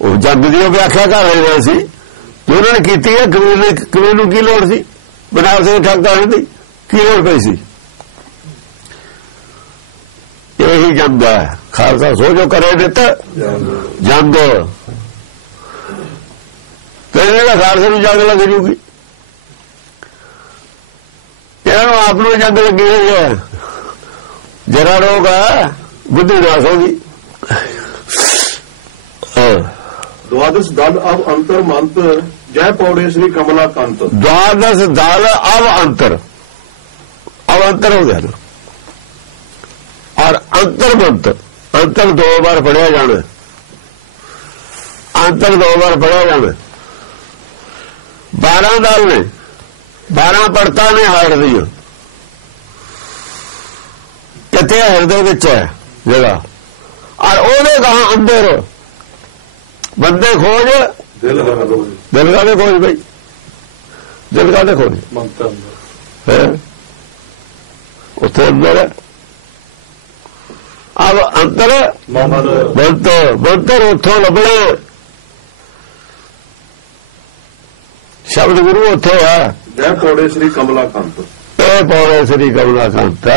ਉਹ ਜੰਗ ਦੀ ਵਿਆਖਿਆ ਕਰ ਰਹੇ ਸੀ। ਜੋ ਉਹਨਾਂ ਨੇ ਕੀਤੀ ਹੈ ਕਬੀਰ ਨੇ ਕਬੀਰ ਨੂੰ ਕੀ ਲੋੜ ਸੀ? ਬਨਾਰਸ ਦੇ ਠੱਗਾਂ ਦੀ ਕੀ ਲੋੜ ਪਈ ਸੀ? ਇਹੀ ਜੰਗ ਹੈ। ਖਾਲਸਾ ਸੋ ਜੋ ਕਰੇ ਨਿਤ ਜੰਗ। ਤੇ ਜਿਹੜਾ ਖਾਲਸੇ ਨੂੰ ਜੰਗ ਲੱਗ ਜੂਗੀ। ਇਹਨਾਂ ਨੂੰ ਆਪ ਨੂੰ ਜੰਗ ਲੱਗੀ ਹੋਈ ਹੈ। ਜਰਾ ਰੋਗ ਹੈ, ਬੁੱਧੀ ਨਾਸ ਹੋਗੀ ਹਾਂ द्वादश दल अब अंतर मंत जय पौड़े श्री कमला कंत द्वादश दल अब अंतर अब अंतर हो गया ना और अंतर मंत्र अंतर दो बार पढ़िया जाना अंतर दो बार पढ़िया जाना बारह दल ने बारह पड़ता ने हार दी ਕਿੱਥੇ ਹੈ ਹਿਰਦੇ ਵਿੱਚ ਹੈ ਜਗ੍ਹਾ ਔਰ ਉਹਦੇ ਗਾਂ ਅੰਦਰ ਬੰਦੇ ਖੋਜ। ਦਿਲ ਕਾਹਦੇ ਖੋਜ। ਬਈ। ਦਿਲ ਕਾਹਦੇ ਖੋਜ। ਹੈ? ਉੱਥੇ ਅੰਦਰ। ਅਬ ਅੰਦਰ। ਬੰਤ ਬੰਤਰ ਉੱਥੋਂ ਲੱਭਣਾ। ਸ਼ਬਦ ਗੁਰੂ ਉੱਥੇ ਆ। ਜੈ ਪੌੜੇ ਸ੍ਰੀ ਕਮਲਾ ਕੰਤ ਇਹ ਪੌੜੇ ਸ੍ਰੀ ਕਮਲਾ ਕੰਤ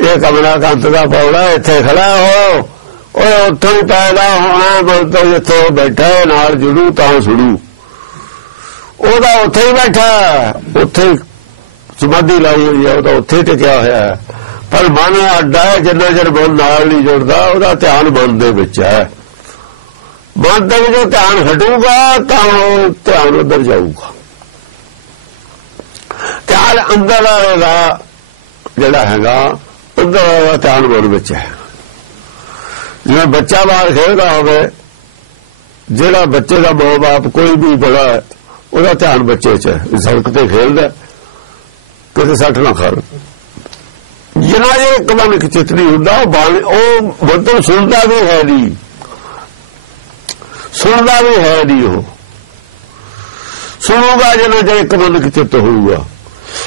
ਇਹ ਕਮਲਾ ਕੰਤ ਦਾ ਪੌੜਾ ਇੱਥੇ ਖੜਾ ਹੋ। ਉਹ ਉੱਥੋਂ ਹੀ ਪੈਦਾ ਹੋਣਾ ਬੰਤਰ ਜਿੱਥੇ ਉਹ ਬੈਠਾ ਨਾਲ ਜੁੜੂ ਤਾਂ ਸੁੜੂ। ਉਹਦਾ ਉੱਥੇ ਹੀ ਬੈਠਾ ਹੈ, ਉੱਥੇ ਸਮਾਧੀ ਲਾਈ ਹੋਈ ਹੈ ਉਹਦਾ ਉੱਥੇ ਟਿਕਿਆ ਹੋਇਆ ਹੈ। ਪਰ ਮਨ ਅੱਡਾ ਹੈ ਜਿੰਨਾ ਚਿਰ ਮਨ ਨਾਲ ਨਹੀਂ ਜੁੜਦਾ ਉਹਦਾ ਧਿਆਨ ਮਨ ਦੇ ਵਿੱਚ ਹੈ। ਮਨ ਦੇ ਵਿੱਚ ਧਿਆਨ ਹਟੂਗਾ ਤਾਂ ਉਹ ਧਿਆਨ ਉਧਰ ਜਾਊਗਾ। ਧਿਆਨ ਅੰਦਰ ਵਾਲਾ ਜਿਹੜਾ ਹੈਗਾ ਅੰਦਰ ਵਾਲਾ ਧਿਆਨ ਮਨ ਵਿੱਚ ਹੈ। ਜਿਵੇਂ ਬੱਚਾ ਬਾਹਰ ਖੇਡਦਾ ਹੋਵੇ, ਜਿਹੜਾ ਬੱਚੇ ਦਾ ਮਾਂ-ਬਾਪ ਕੋਈ ਵੀ ਬੜਾ ਉਹਦਾ ਧਿਆਨ ਬੱਚੇ 'ਚ ਹੈ। ਸੜਕ ਤੇ ਖੇਡਦਾ ਕਿਤੇ ਸੱਟ ਨਾ ਖਾ ਜਿਨ੍ਹਾਂ ਜੇ ਇੱਕ ਮਨ ਇੱਕ ਚਿੱਤ ਨਹੀਂ ਹੁੰਦਾ, ਉਹ ਬਾਣੀ ਸੁਣਦਾ ਵੀ ਹੈ ਨਹੀਂ। ਸੁਣਦਾ ਵੀ ਹੈ ਨਹੀਂ ਉਹ। ਸੁਣੂਗਾ ਜਿਨ੍ਹਾਂ ਜੇ ਇੱਕ ਮਨ ਇੱਕ ਚਿੱਤ ਹੋਊਗਾ।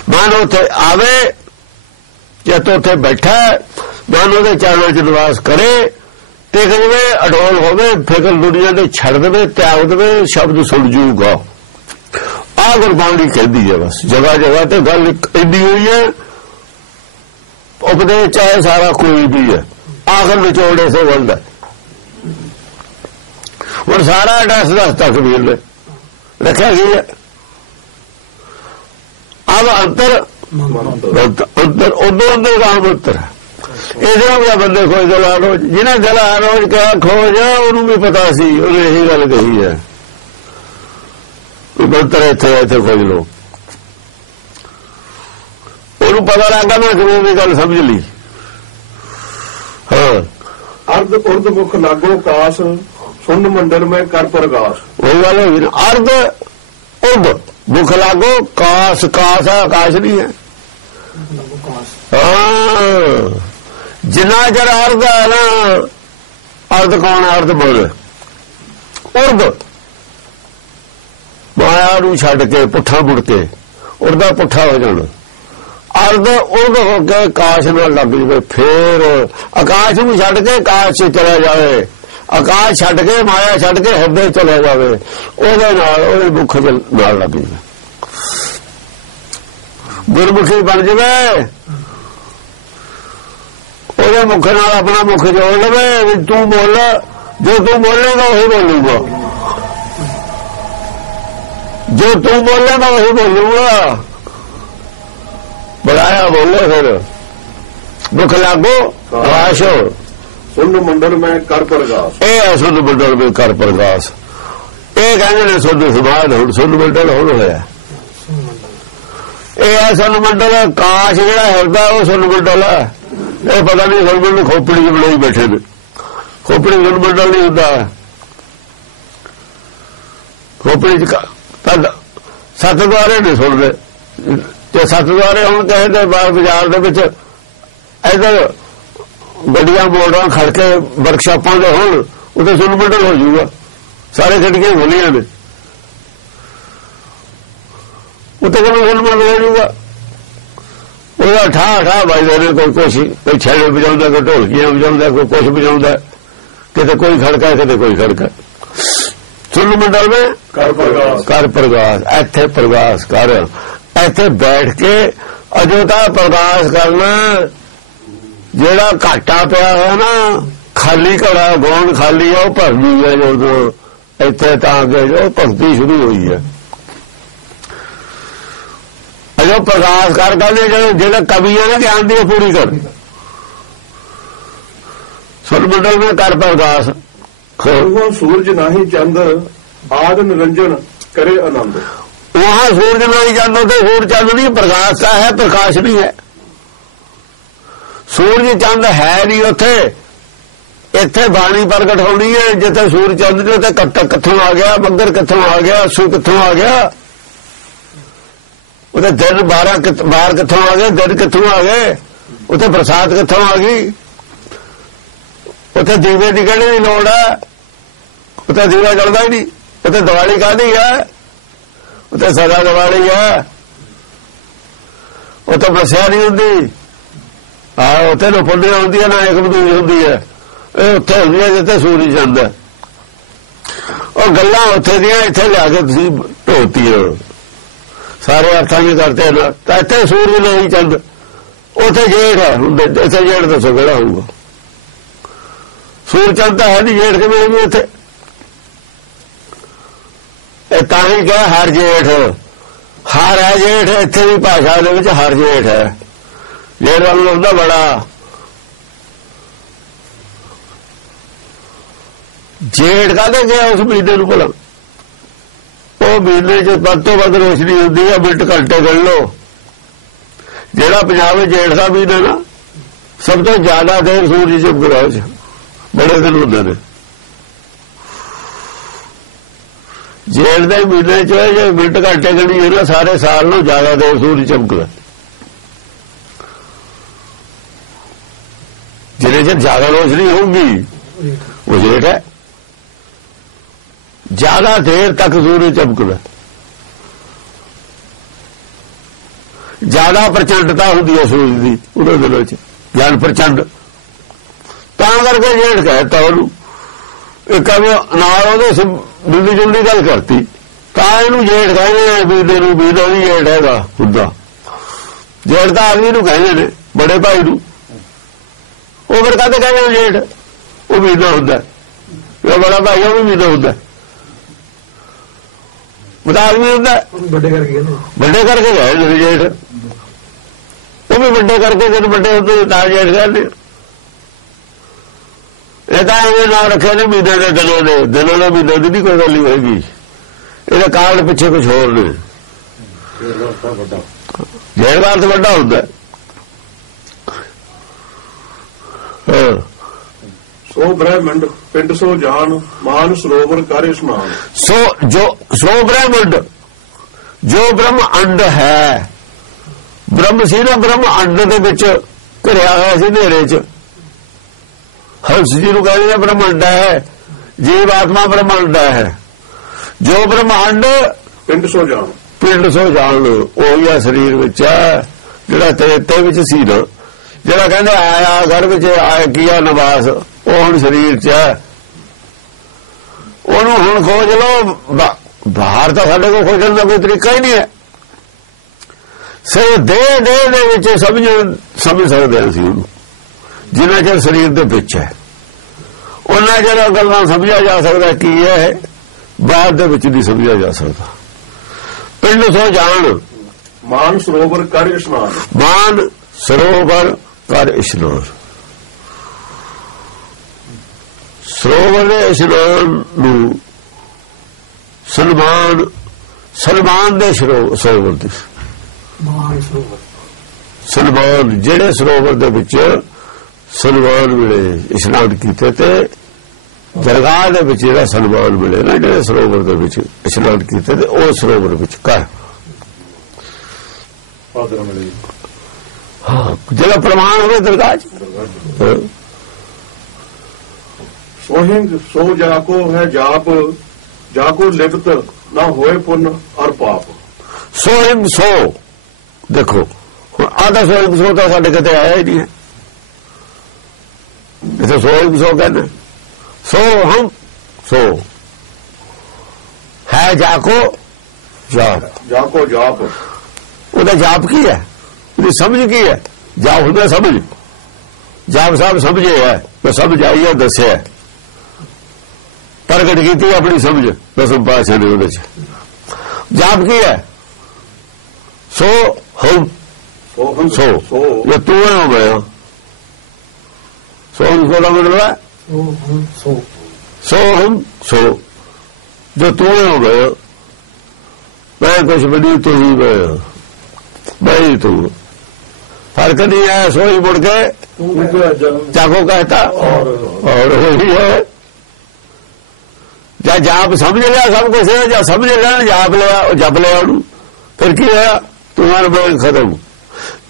ਮਨ ਉੱਥੇ ਆਵੇ ਜੇ ਤੋ ਉੱਥੇ ਬੈਠਾ ਮਨ ਉਹਦੇ ਚਰਨਾਂ 'ਚ ਨਿਵਾਸ ਕਰੇ ਟਿਕ ਜਵੇ ਅਡੋਲ ਹੋਵੇ ਫਿਕਰ ਦੁਨੀਆ ਦੇ ਛੱਡ ਦੇਵੇ ਤਿਆਗ ਦੇਵੇ ਸ਼ਬਦ ਸੁਣ ਜੂਗਾ ਆ ਗੁਰਬਾਣੀ ਕਹਿੰਦੀ ਹੈ ਬਸ ਜਗਾ ਜਗਾ ਤੇ ਗੱਲ ਇੰਦੀ ਹੋਈ ਹੈ ਉਪਦੇਸ਼ ਚਾਹੇ ਸਾਰਾ ਕੋਈ ਵੀ ਹੈ ਆਖਰ ਵਿਚੋੜੇ ਸੇ ਬੋਲਦਾ ਹੁਣ ਸਾਰਾ ਐਡਰੈਸ ਦੱਸਤਾ ਕਬੀਰ ਨੇ ਰੱਖਿਆ ਗਿਆ ਆਵਾ ਅੰਤਰ ਅੰਤਰ। ਉਦੋਂ ਦੇ ਰਾਮ ਅੰਤਰ ਹੈ। ਇਹਦੇ ਵੀ ਬੰਦੇ ਖੋਜ ਦਲਾਲ ਹੋ ਜਿਹਨਾਂ ਦਲਾਲ ਹੋ ਕਿਹਾ ਖੋਜ ਉਹਨੂੰ ਵੀ ਪਤਾ ਸੀ ਉਹਨੇ ਇਹੀ ਗੱਲ ਕਹੀ ਹੈ। ਉਹ ਬੰਤਰ ਇੱਥੇ ਇੱਥੇ ਖੋਜ ਲੋ ਉਹਨੂੰ ਪਤਾ ਲੱਗਾ ਮੈਂ ਕਿਵੇਂ ਦੀ ਗੱਲ ਸਮਝ ਲਈ। ਹਾਂ। ਅਰਧ ਉਰਧ ਮੁਖ ਲਾਗੋ ਕਾਸ ਸੁਨ ਮੰਡਲ ਮੈਂ ਕਰ ਪ੍ਰਗਾਸ। ਉਹ ਗੱਲ ਹੋਈ ਨਾ। ਅਰਧ ਉਰਧ ਮੁਖ ਲਾਗੋ ਕਾਸ ਕਾਸ ਆਕਾਸ਼ ਨਹੀਂ ਹੈ। ਹਾਂ। ਜਿੰਨਾ ਚਿਰ ਅਰਧ ਹੈ ਨਾ, ਅਰਧ ਕੌਣ ਹੈ? ਅਰਧ ਬੋਲ ਉਰਦ ਮਾਇਆ ਨੂੰ ਛੱਡ ਕੇ ਪੁੱਠਾ ਮੁੜ ਕੇ ਉਰਦਾ ਪੁੱਠਾ ਹੋ ਜਾਣਾ। ਅਰਧ ਉਰਦ ਹੋ ਕੇ ਆਕਾਸ਼ ਨਾਲ ਲੱਗ ਜਵੇ, ਫੇਰ ਆਕਾਸ਼ ਨੂੰ ਛੱਡ ਕੇ ਆਕਾਸ਼ 'ਚ ਚਲਾ ਜਾਵੇ। ਆਕਾਸ਼ ਛੱਡ ਕੇ, ਮਾਇਆ ਛੱਡ ਕੇ ਹਿਰਦੇ ਚਲਾ ਜਾਵੇ। ਉਹਦੇ ਨਾਲ ਉਹਦੇ ਮੁਖ ਦੇ ਨਾਲ ਲੱਗ ਜਵੇ। ਗੁਰਮੁਖੀ ਬਣ ਜਵੇ। ਉਹਦੇ ਮੁਖ ਨਾਲ ਆਪਣਾ ਮੁਖ ਜੋੜ ਲਵੇ ਵੀ ਤੂੰ ਬੋਲ ਜੋ ਤੂੰ ਬੋਲੇਗਾ ਉਹ ਬੋਲੂਗਾ। ਜੋ ਤੂੰ ਬੋਲੇਗਾ ਉਹ ਬੋਲੂਗਾ। ਬੜਾਇਆ ਬੋਲੇ ਫਿਰ। ਮੁਖ ਲਾਗੋ ਆਸ਼ੋ ਉਹਨੂੰ ਮੰਡਲ ਮੈਂ ਕਰ ਪ੍ਰਗਾਸ। ਇਹ ਅਸੁੱਧ ਮੰਡਲ ਵਿੱਚ ਕਰ ਪ੍ਰਗਾਸ। ਇਹ ਕਹਿੰਦੇ ਨੇ ਸੁਧ ਸੁਭਾਅ ਹੁਣ ਸੁਧ ਮੰਡਲ ਹੁਣ ਹੋਇਆ। ਇਹ ਆ ਸੁਧ ਮੰਡਲ ਆਕਾਸ਼ ਜਿਹੜਾ ਹਿਰਦਾ ਉਹ ਸੁਧ ਮੰਡਲ ਹੈ। ਇਹ ਪਤਾ ਨਹੀਂ ਸੁਧ ਮੰਡਲ ਖੋਪੜੀ ਚ ਬਣਾਈ ਬੈਠੇ ਨੇ। ਖੋਪੜੀ ਸੁਧ ਮੰਡਲ ਨਹੀਂ ਹੁੰਦਾ। ਖੋਪੜੀ ਚ ਤਾਂ ਸੱਤ ਦੁਆਰੇ ਨਹੀਂ ਸੁਣਦੇ। ਤੇ ਸੱਤ ਦੁਆਰੇ ਹੁਣ ਕਹੇ ਬਾਹਰ ਬਾਜ਼ਾਰ ਦੇ ਵਿੱਚ ਇਧਰ ਗੱਡੀਆਂ ਮੋੜਾਂ ਖੜ ਕੇ ਵਰਕਸ਼ਾਪਾਂ ਦੇ ਹੋਣ, ਉੱਥੇ ਸੁਣ ਮੰਡਲ ਹੋ ਜਾਊਗਾ। ਸਾਰੇ ਖਿੜਕੀਆਂ ਖੁੱਲੀਆਂ ਨੇ। ਉੱਥੇ ਕੋਲ ਸੁਣ ਮੰਡਲ ਹੋ ਜਾਊਗਾ। ਉਹਦਾ ਠਾ ਠਾ ਵੱਜਦੇ ਨੇ ਕੋਈ ਕੁਛ ਕੋਈ ਛੇੜੇ ਵਜਾਉਂਦਾ ਕੋਈ ਢੋਲਕੀਆਂ ਵਜਾਉਂਦਾ ਕੋਈ ਕੁਛ ਵਜਾਉਂਦਾ। ਕਿਤੇ ਕੋਈ ਖੜਕਾ ਕਿਤੇ ਕੋਈ ਖੜਕਾ। ਸੁਣ ਮੰਡਲ ਵਿੱਚ ਕਰ ਪ੍ਰਗਾਸ। ਕਰ ਪ੍ਰਗਾਸ ਇੱਥੇ ਪ੍ਰਗਾਸ ਕਰ। ਇੱਥੇ ਬੈਠ ਕੇ ਅਜੋ ਤਾਂ ਪ੍ਰਗਾਸ ਕਰਨਾ। ਜਿਹੜਾ ਘਾਟਾ ਪਿਆ ਹੋਇਆ ਨਾ ਖਾਲੀ ਘੜਾ ਗੋਣ ਖਾਲੀ ਆ ਉਹ ਭਰਨੀ ਹੈ ਜਦੋਂ ਇੱਥੇ ਤਾਂ ਅੱਗੇ ਜੋ ਭਗਤੀ ਸ਼ੁਰੂ ਹੋਈ ਹੈ ਅਜੋ ਪ੍ਰਕਾਸ਼ ਕਰ ਕਹਿੰਦੇ ਜਿਹੜੇ ਜਿਹੜਾ ਕਵੀ ਹੈ ਨਾ ਗਿਆਨ ਦੀ ਪੂਰੀ ਕਰ। ਸੁਰ ਮੰਡਲ ਨੇ ਕਰ ਪ੍ਰਕਾਸ਼ ਉਹ ਸੂਰਜ ਨਹੀਂ ਚੰਦ ਬਾਦ ਨਿਰੰਜਨ ਕਰੇ ਆਨੰਦ। ਉਹ ਸੂਰਜ ਨਹੀਂ ਚੰਦ ਤੇ ਹੋਰ ਚੰਦ ਨਹੀਂ ਪ੍ਰਕਾਸ਼ ਤਾਂ ਹੈ ਪ੍ਰਕਾਸ਼ ਨਹੀਂ ਹੈ। ਸੂਰਜ ਚੰਦ ਹੈ ਨਹੀਂ ਉੱਥੇ। ਇੱਥੇ ਬਾਣੀ ਪ੍ਰਗਟ ਹੋਣੀ ਹੈ ਜਿੱਥੇ ਸੂਰਜ ਚੰਦ ਨੇ ਤੇ ਕੱਟ ਕਿੱਥੋਂ ਆ ਗਿਆ ਮੰਦਰ ਕਿੱਥੋਂ ਆ ਗਿਆ ਸੂ ਕਿੱਥੋਂ ਆ ਗਿਆ। ਉਹਦੇ ਦਿਨ 12 ਕਿੱਥ- ਬਾਹਰ ਕਿੱਥੋਂ ਆ ਗਏ ਦਿਨ ਕਿੱਥੋਂ ਆ ਗਏ? ਉੱਥੇ ਬਰਸਾਤ ਕਿੱਥੋਂ ਆ ਗਈ? ਉੱਥੇ ਦੀਵੇ ਦੀ ਕਿਹੜੀ ਦੀ ਲੋੜ ਹੈ ਉੱਥੇ ਦੀਵਾ ਜਲਦਾ ਹੀ ਨਹੀਂ। ਉੱਥੇ ਦੀਵਾਲੀ ਕਾਹਦੀ ਹੈ ਉੱਥੇ ਸਦਾ ਦੀਵਾਲੀ ਹੈ ਉੱਥੇ ਬਸਿਆ ਨਹੀਂ ਹੁੰਦੀ। ਆ ਉੱਥੇ ਨਾ ਪੁੰਨਿਆ ਹੁੰਦੀ ਹੈ ਨਾ ਇੱਕ ਬਦੂਜ ਹੁੰਦੀ ਹੈ ਇਹ ਉੱਥੇ ਹੁੰਦੀ ਹੈ ਜਿੱਥੇ ਸੂਰਜ ਜਾਂਦਾ ਉਹ ਗੱਲਾਂ ਉੱਥੇ ਦੀਆਂ ਇੱਥੇ ਲਿਆ ਕੇ ਤੁਸੀਂ ਢੋਤੀ ਹੋ। ਸਾਰੇ ਅਰਥਾਂ ਹੀ ਕਰਦੇ ਨਾ, ਤਾਂ ਇੱਥੇ ਸੂਰਜ ਨਹੀਂ ਚੰਦ। ਉੱਥੇ ਜੇਠ ਹੈ ਇੱਥੇ ਜੇਠ ਦੱਸੋ ਕਿਹੜਾ ਹੋਊਗਾ। ਸੂਰਜ, ਚੰਦ ਤਾਂ ਹੈ ਨਹੀਂ ਜੇਠ ਕਿਵੇਂ ਹੋਊਗਾ ਇੱਥੇ ਇਹ ਤਾਂ ਹੀ ਕਿਹਾ ਹਰ ਜੇਠ। ਹਰ ਹੈ ਜੇਠ, ਇੱਥੇ ਵੀ ਭਾਸ਼ਾ ਦੇ ਵਿੱਚ ਹਰ ਜੇਠ ਹੈ। ਜੇਠ ਦਾ ਮਤਲਬ ਬੜਾ। ਜੇਠ ਕਾਹਦੇ ਗਿਆ ਉਸ ਮਹੀਨੇ ਨੂੰ ਭਲਾ? ਉਹ ਮਹੀਨੇ 'ਚ ਵੱਧ ਤੋਂ ਵੱਧ ਰੋਸ਼ਨੀ ਹੁੰਦੀ ਹੈ ਮਿੰਟ ਘੰਟੇ ਗਣ ਲਓ। ਜਿਹੜਾ ਪੰਜਾਬ ਵਿੱਚ ਜੇਠ ਦਾ ਮਹੀਨਾ ਨਾ ਸਭ ਤੋਂ ਜ਼ਿਆਦਾ ਦੇਰ ਸੂਰਜ ਚਮਕਦਾ ਉਹ 'ਚ ਬੜੇ ਦਿਨ ਹੁੰਦੇ ਨੇ। ਜੇਠ ਦੇ ਮਹੀਨੇ 'ਚ ਜੇ ਮਿੰਟ ਘੰਟੇ ਗਣੀ ਇਹਨਾਂ ਸਾਰੇ ਸਾਲ ਨੂੰ ਜ਼ਿਆਦਾ ਦੇਰ ਸੂਰਜ ਚਮਕਦਾ ਜਿਹਦੇ 'ਚ ਜ਼ਿਆਦਾ ਰੋਸ਼ਨੀ ਹੋਊਗੀ, ਉਹ ਜੇਠ ਹੈ। ਜ਼ਿਆਦਾ ਦੇਰ ਤੱਕ ਸੂਰਜ ਚਮਕਦਾ ਜ਼ਿਆਦਾ ਪ੍ਰਚੰਡਤਾ ਹੁੰਦੀ ਹੈ ਸੂਰਜ ਦੀ ਉਹਦੇ ਦਿਲ ਵਿੱਚ ਗਿਆਨ ਪ੍ਰਚੰਡ ਤਾਂ ਕਰਕੇ ਜੇਠ ਕਹਿੰਦਾ ਉਹਨੂੰ ਇਹ ਕਹੋ ਨਾਲ ਉਹਦੇ ਮਿਲਦੀ ਜੁਲਦੀ ਗੱਲ ਕਰਤੀ ਤਾਂ ਇਹਨੂੰ ਜੇਠ ਕਹਿੰਦੇ ਆ ਵੀ ਨੂੰ ਵੀ ਦਾ ਵੀ ਜੇਠ ਹੈਗਾ ਹੁੰਦਾ ਜੇਠ ਤਾਂ ਆਦਮੀ ਨੂੰ ਕਹਿੰਦੇ ਨੇ ਬੜੇ ਭਾਈ ਨੂੰ ਉਹ ਫਿਰ ਕਹਦੇ ਕਹਿੰਦੇ ਨੇ ਜੇਠ ਉਹ ਵੀ ਦਾ ਹੁੰਦਾ ਇਹ ਬੜਾ ਭਾਈ ਉਹ ਵੀ ਦਾ ਹੁੰਦਾ ਆਦਮੀ ਹੁੰਦਾ। ਵੱਡੇ ਕਰਕੇ ਕਹਿੰਦੇ ਵੱਡੇ ਕਰਕੇ ਜੇਠ। ਉਹ ਵੀ ਵੱਡੇ ਕਰਕੇ ਜਦ ਵੱਡੇ ਹੁੰਦੇ ਤਾਂ ਜੇਠ ਕਹਿੰਦੇ ਇਹ ਤਾਂ ਇਹ ਨਾਮ ਰੱਖਿਆ ਨੇ ਮਹੀਨੇ ਦੇ ਦਿਨੋਂ ਦੇ। ਦਿਨੋਂ ਦੇ ਮਹੀਨੇ ਦੀ ਨਹੀਂ ਕੋਈ ਗੱਲ ਨਹੀਂ ਹੋਏਗੀ। ਇਹਦੇ ਕਾਰਨ ਪਿੱਛੇ ਕੁਝ ਹੋਰ ਨੇ। ਜੇਠ ਦਾ ਅਰਥ ਵੱਡਾ ਹੁੰਦਾ। ਹੈ। ਹਾਂ ਸੋ ਬ੍ਰਹਮੰਡ ਪਿੰਡ ਸੋ ਜਾਨ ਮਾਨ ਸਰੋਵਰ ਕਰ ਇਸ਼ਨਾਨ ਸੋ ਜੋ ਸੋ ਬ੍ਰਹਮੰਡ ਜੋ ਬ੍ਰਹਮ ਅੰਡ ਹੈ। ਬ੍ਰਹਮ ਸੀ ਨਾ ਬ੍ਰਹਮ ਅੰਡ ਦੇ ਵਿੱਚ ਘਿਰਿਆ ਹੋਇਆ ਸੀ ਹਨੇਰੇ 'ਚ। ਹੰਸ ਜੀ ਨੂੰ ਕਹਿੰਦੇ ਨੇ ਬ੍ਰਹਮੰਡ ਹੈ। ਜੀਵ ਆਤਮਾ ਬ੍ਰਹਮੰਡ ਹੈ। ਜੋ ਬ੍ਰਹਮੰਡ ਪਿੰਡ ਸੋ ਜਾਨ। ਪਿੰਡ ਸੋ ਜਾਣ ਉਹ ਆ ਸਰੀਰ ਵਿੱਚ ਹੈ ਜਿਹੜਾ ਤੇਰੇ ਤੇ ਵਿੱਚ ਸੀ ਨਾ। ਜਿਹੜਾ ਕਹਿੰਦੇ ਆਇਆ ਘਰ ਵਿੱਚ ਆਇਆ ਕੀਆ ਨਿਵਾਸ? ਉਹ ਹੁਣ ਸਰੀਰ 'ਚ ਹੈ। ਉਹਨੂੰ ਹੁਣ ਖੋਜ ਲਓ ਬਾਹਰ ਤਾਂ ਸਾਡੇ ਕੋਲ ਖੋਜਣ ਦਾ ਕੋਈ ਤਰੀਕਾ ਹੀ ਨਹੀਂ ਹੈ। ਸੇ ਦੇ ਦੇ ਦੇ ਵਿੱਚ ਸਮਝ ਸਮਝ ਸਕਦੇ ਹਾਂ ਅਸੀਂ ਉਹਨੂੰ। ਜਿੰਨਾ ਚਿਰ ਸਰੀਰ ਦੇ ਵਿੱਚ ਹੈ। ਉਹਨਾਂ ਜਿਹੜਾ ਗੱਲਾਂ ਸਮਝਿਆ ਜਾ ਸਕਦਾ ਕੀ ਹੈ ਬਾਅਦ ਦੇ ਵਿੱਚ ਨਹੀਂ ਸਮਝਿਆ ਜਾ ਸਕਦਾ। ਪਿੰਡ ਸੋ ਜਾਣ। ਮਾਨ ਸਰੋਵਰ ਕਰ ਇਸ਼ਨਾਨ। ਮਾਨ ਸਰੋਵਰ ਕਰ ਇਸ਼ਨਾਨ। ਸਰੋਵਰ ਦੇ ਇਸ਼ਨਾਨ ਨੂੰ ਸਨਮਾਨ ਸਨਮਾਨ ਦੇ ਸਰੋ- ਸਰੋਵਰ ਦੇ। ਸਨਮਾਨ ਜਿਹੜੇ ਸਰੋਵਰ ਦੇ ਵਿੱਚ ਸਨਮਾਨ ਮਿਲੇ ਇਸ਼ਨਾਨ ਕੀਤੇ ਤੇ ਦਰਗਾਹ ਦੇ ਵਿੱਚ ਜਿਹੜਾ ਸਨਮਾਨ ਮਿਲੇ ਨਾ ਜਿਹੜੇ ਸਰੋਵਰ ਦੇ ਵਿੱਚ ਇਸ਼ਨਾਨ ਕੀਤੇ ਤੇ ਉਹ ਸਰੋਵਰ ਵਿੱਚ ਕਰ ਪਾਦਰ ਮਿਲੇ। ਹਾਂ ਜਿਹੜਾ ਪ੍ਰਮਾਣ ਹੋਵੇ ਦਰਗਾਹ। ਸੋਹਿੰਗ ਸੋ ਜਾਕੋ ਹੈ ਜਾਪ ਜਾਕੋ ਲਿਪਤ ਨਾ ਹੋਏ ਪੁੰਨ ਔਰ ਪਾਪ। ਸੋਹਿਮ ਸੋ ਦੇਖੋ ਹੁਣ ਆਦਾ ਸੋਹਿਮ ਸੋ ਤਾਂ ਸਾਡੇ ਕਿਤੇ ਆਇਆ ਹੀ ਨਹੀਂ ਹੈ। ਇਥੇ ਸੋਹਿਮ ਸੋ ਕਹਿੰਦੇ। ਸੋ ਹਮ ਸੋ ਹੈ ਜਾਕੋ ਜਾਪ। ਜਾਕੋ ਜਾਪ। ਉਹਦਾ ਜਾਪ ਕੀ ਹੈ? ਉਹਦੀ ਸਮਝ ਕੀ ਹੈ? ਜਾਪ ਹੁੰਦਾ ਸਮਝ। ਜਾਪ ਸਾਹਿਬ ਸਮਝੇ ਹੈ ਤਾਂ ਸਮਝ ਆਈ ਹੈ ਦੱਸਿਆ। ਪ੍ਰਗਟ ਕੀਤੀ ਆਪਣੀ ਸਮਝ ਦਸਮ ਪਾਸ਼ਾ ਨੇ ਉਹਦੇ ਚ। ਜਾਪ ਕੀ ਹੈ? ਸੋ ਹਮ ਸੋ। ਇਹ ਤੂੰ ਹੈ ਹੋ ਗਿਆ। ਸੋ ਹਮ ਦਾ ਮਤਲਬ ਹੈ? ਸੋ ਸੋ। ਸੋ ਹਮ ਸੋ। ਜੋ ਤੂੰ ਹੋ ਗਏ ਮੈਂ ਕੁਛ ਬਣੀ ਤੂੰ ਹੀ ਗਏ ਬਈ ਤੂੰ। ਫ਼ਰਕ ਨਹੀਂ ਹੈ ਸੋਈ ਮੁੜ ਕੇ ਤੂੰ ਕਾ ਜਨਮ। ਜਾਗੋ ਕਹਤਾ। ਔਰ। ਔਰ ਹੋਈ ਹੈ। ਜਾਂ ਜਾਪ ਸਮਝ ਲਿਆ ਸਭ ਕੁਝ ਜਾਂ ਸਮਝ ਲਿਆ ਜਾਪ ਲਿਆ ਉਹ ਜਪ ਲਿਆ ਉਹਨੂੰ। ਫਿਰ ਕੀ ਹੋਇਆ? ਤੁਹਾਰ ਬੋਲ ਖਤਮ।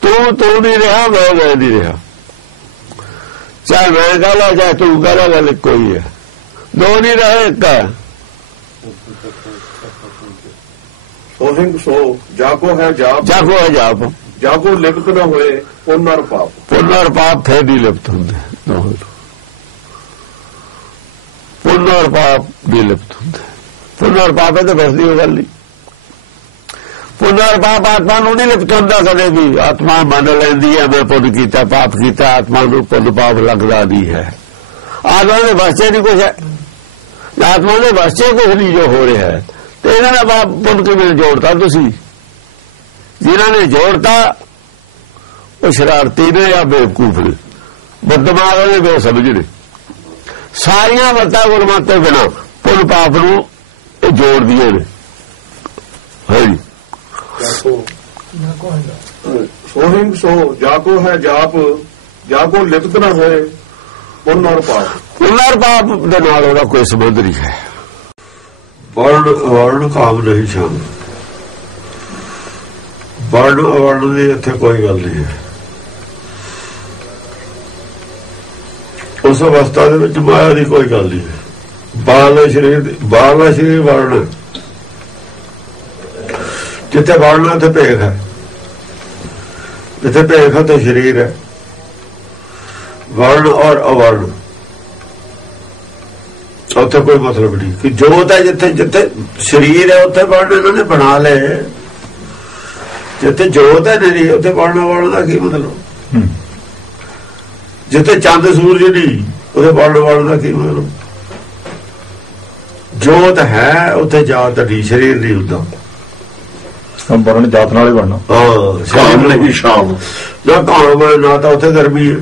ਤੂੰ ਤੂੰ ਨਹੀਂ ਰਿਹਾ ਮੈਂ ਮੈਂ ਨਹੀਂ ਰਿਹਾ। ਚਾਹੇ ਮੈਂ ਕਹਲਾ ਚਾਹੇ ਤੂੰ ਕਹਲਾ ਗੱਲ ਕੋਈ ਹੈ ਦੋ ਨਹੀਂ ਰਹੇ ਇੱਕ ਹੈ। ਸੋ ਜਾਕੋ ਹੈ ਜਾਪ। ਜਾਗੋ ਹੈ ਜਾਪ। ਜਾਕੋ ਲਿਪਤ ਨਾ ਹੋਏ ਪੁੰਨ ਔਰ ਪਾਪ। ਪੁਨਰ ਪਾਪ ਫੇਰ ਨਹੀਂ ਲਿਪਤ ਹੁੰਦੇ। ਨੂੰ। ਪੁੰਨ ਔਰ ਪਾਪ ਨਹੀਂ ਲਿਪਤ ਹੁੰਦਾ ਪੁੰਨ ਔਰ ਪਾਪ ਇਹ ਤਾਂ ਬਸਦੀ ਉਹ ਗੱਲ ਨਹੀਂ ਪੁੰਨ ਔਰ ਪਾਪ ਆਤਮਾ ਨੂੰ ਨਹੀਂ ਲਿਪਤ ਹੁੰਦਾ ਕਦੇ ਵੀ। ਆਤਮਾ ਮੰਨ ਲੈਂਦੀ ਹੈ, ਮੈਂ ਪੁੰਨ ਕੀਤਾ, ਪਾਪ ਕੀਤਾ, ਆਤਮਾ ਨੂੰ ਪੁੰਨ ਪਾਪ ਲੱਗਦਾ ਨਹੀਂ ਹੈ। ਆਤਮਾ ਦੇ ਵਾਸਤੇ ਨਹੀਂ ਕੁਝ ਹੈ। ਆਤਮਾ ਦੇ ਵਾਸਤੇ ਕੁਝ ਨਹੀਂ ਜੋ ਹੋ ਰਿਹਾ ਹੈ। ਤੇ ਇਹਨਾਂ ਦਾ ਪਾਪ ਪੁੰਨ ਕਿਵੇਂ ਜੋੜਤਾ ਤੁਸੀਂ? ਜਿਨ੍ਹਾਂ ਨੇ ਜੋੜਤਾ, ਉਹ ਸ਼ਰਾਰਤੀ ਨੇ ਜਾਂ ਬੇਵਕੂਫ ਨੇ? ਬਦਮਾਸ਼ ਨੇ ਬੇਸਮਝ ਨੇ ਸਾਰੀਆਂ ਵਰਤਾਂ ਗੁਰਮਤਿ ਤੋਂ ਬਿਨਾ ਪੁੰਨ ਪਾਪ ਨੂੰ ਇਹ ਜੋੜਦੀਆਂ ਨੇ। ਹਾਂਜੀ। ਕੋ ਹੈ। ਸੋ ਸੋ ਜਾਕੋ ਹੈ ਜਾਪ ਜਾਕੋ ਲਿਪਤ ਨਾ ਹੋਏ ਪੁੰਨ ਔਰ ਪਾਪ। ਪੁਨਰ ਪਾਪ ਦੇ ਨਾਲ ਉਹਦਾ ਕੋਈ ਸੰਬੰਧ ਨਹੀਂ ਹੈ। ਵਰਣ ਵਰਣ ਕਾਮ ਨਹੀਂ ਸ਼ਾਮ ਵਰਣ ਵਰਣ ਦੀ ਇੱਥੇ ਕੋਈ ਗੱਲ ਨਹੀਂ ਹੈ। ਉਸ ਅਵਸਥਾ ਦੇ ਵਿੱਚ ਮਾਇਆ ਦੀ ਕੋਈ ਗੱਲ ਨਹੀਂ ਹੈ। ਬਾਹਰਲੇ ਸਰੀਰ ਦੀ- ਬਾਹਰਲਾ ਸਰੀਰ ਵਰਣ। ਹੈ। ਜਿੱਥੇ ਵਰਣ ਉੱਥੇ ਭੇਖ ਹੈ। ਜਿੱਥੇ ਭੇਖ ਹੈ ਤੇ ਸਰੀਰ ਹੈ। ਵਰਣ ਔਰ ਅਵਰਣ। ਉੱਥੇ ਕੋਈ ਮਤਲਬ ਨਹੀਂ। ਕਿ ਜੋਤ ਹੈ ਜਿੱਥੇ ਜਿੱਥੇ ਸਰੀਰ ਹੈ, ਉੱਥੇ ਵਰਣ ਇਹਨਾਂ ਨੇ ਬਣਾ ਲਏ। ਜਿੱਥੇ ਜੋਤ ਹੈ, ਨਹੀਂ, ਉੱਥੇ ਵਰਣ ਵਰਣ ਦਾ ਕੀ ਮਤਲਬ? ਜਿੱਥੇ ਚੰਦ ਸੂਰਜ ਨਹੀਂ ਉਹਦੇ ਵਰਣ ਵਰਣ ਦਾ ਕੀ ਮਤਲਬ? ਜੋਤ ਹੈ ਉੱਥੇ ਜਾਤ ਨਹੀਂ ਸਰੀਰ ਨਹੀਂ ਹੁੰਦਾ ਵਰਣ ਜਾਤ ਨਾਲ ਹੀ ਬਣਨਾ ਹਾਂ ਸਰੀਰ ਨਹੀਂ ਸ਼ਾਮ। ਨਾ ਕਾਮ ਹੈ ਨਾ ਤਾਂ ਉੱਥੇ ਗਰਮੀ ਹੈ।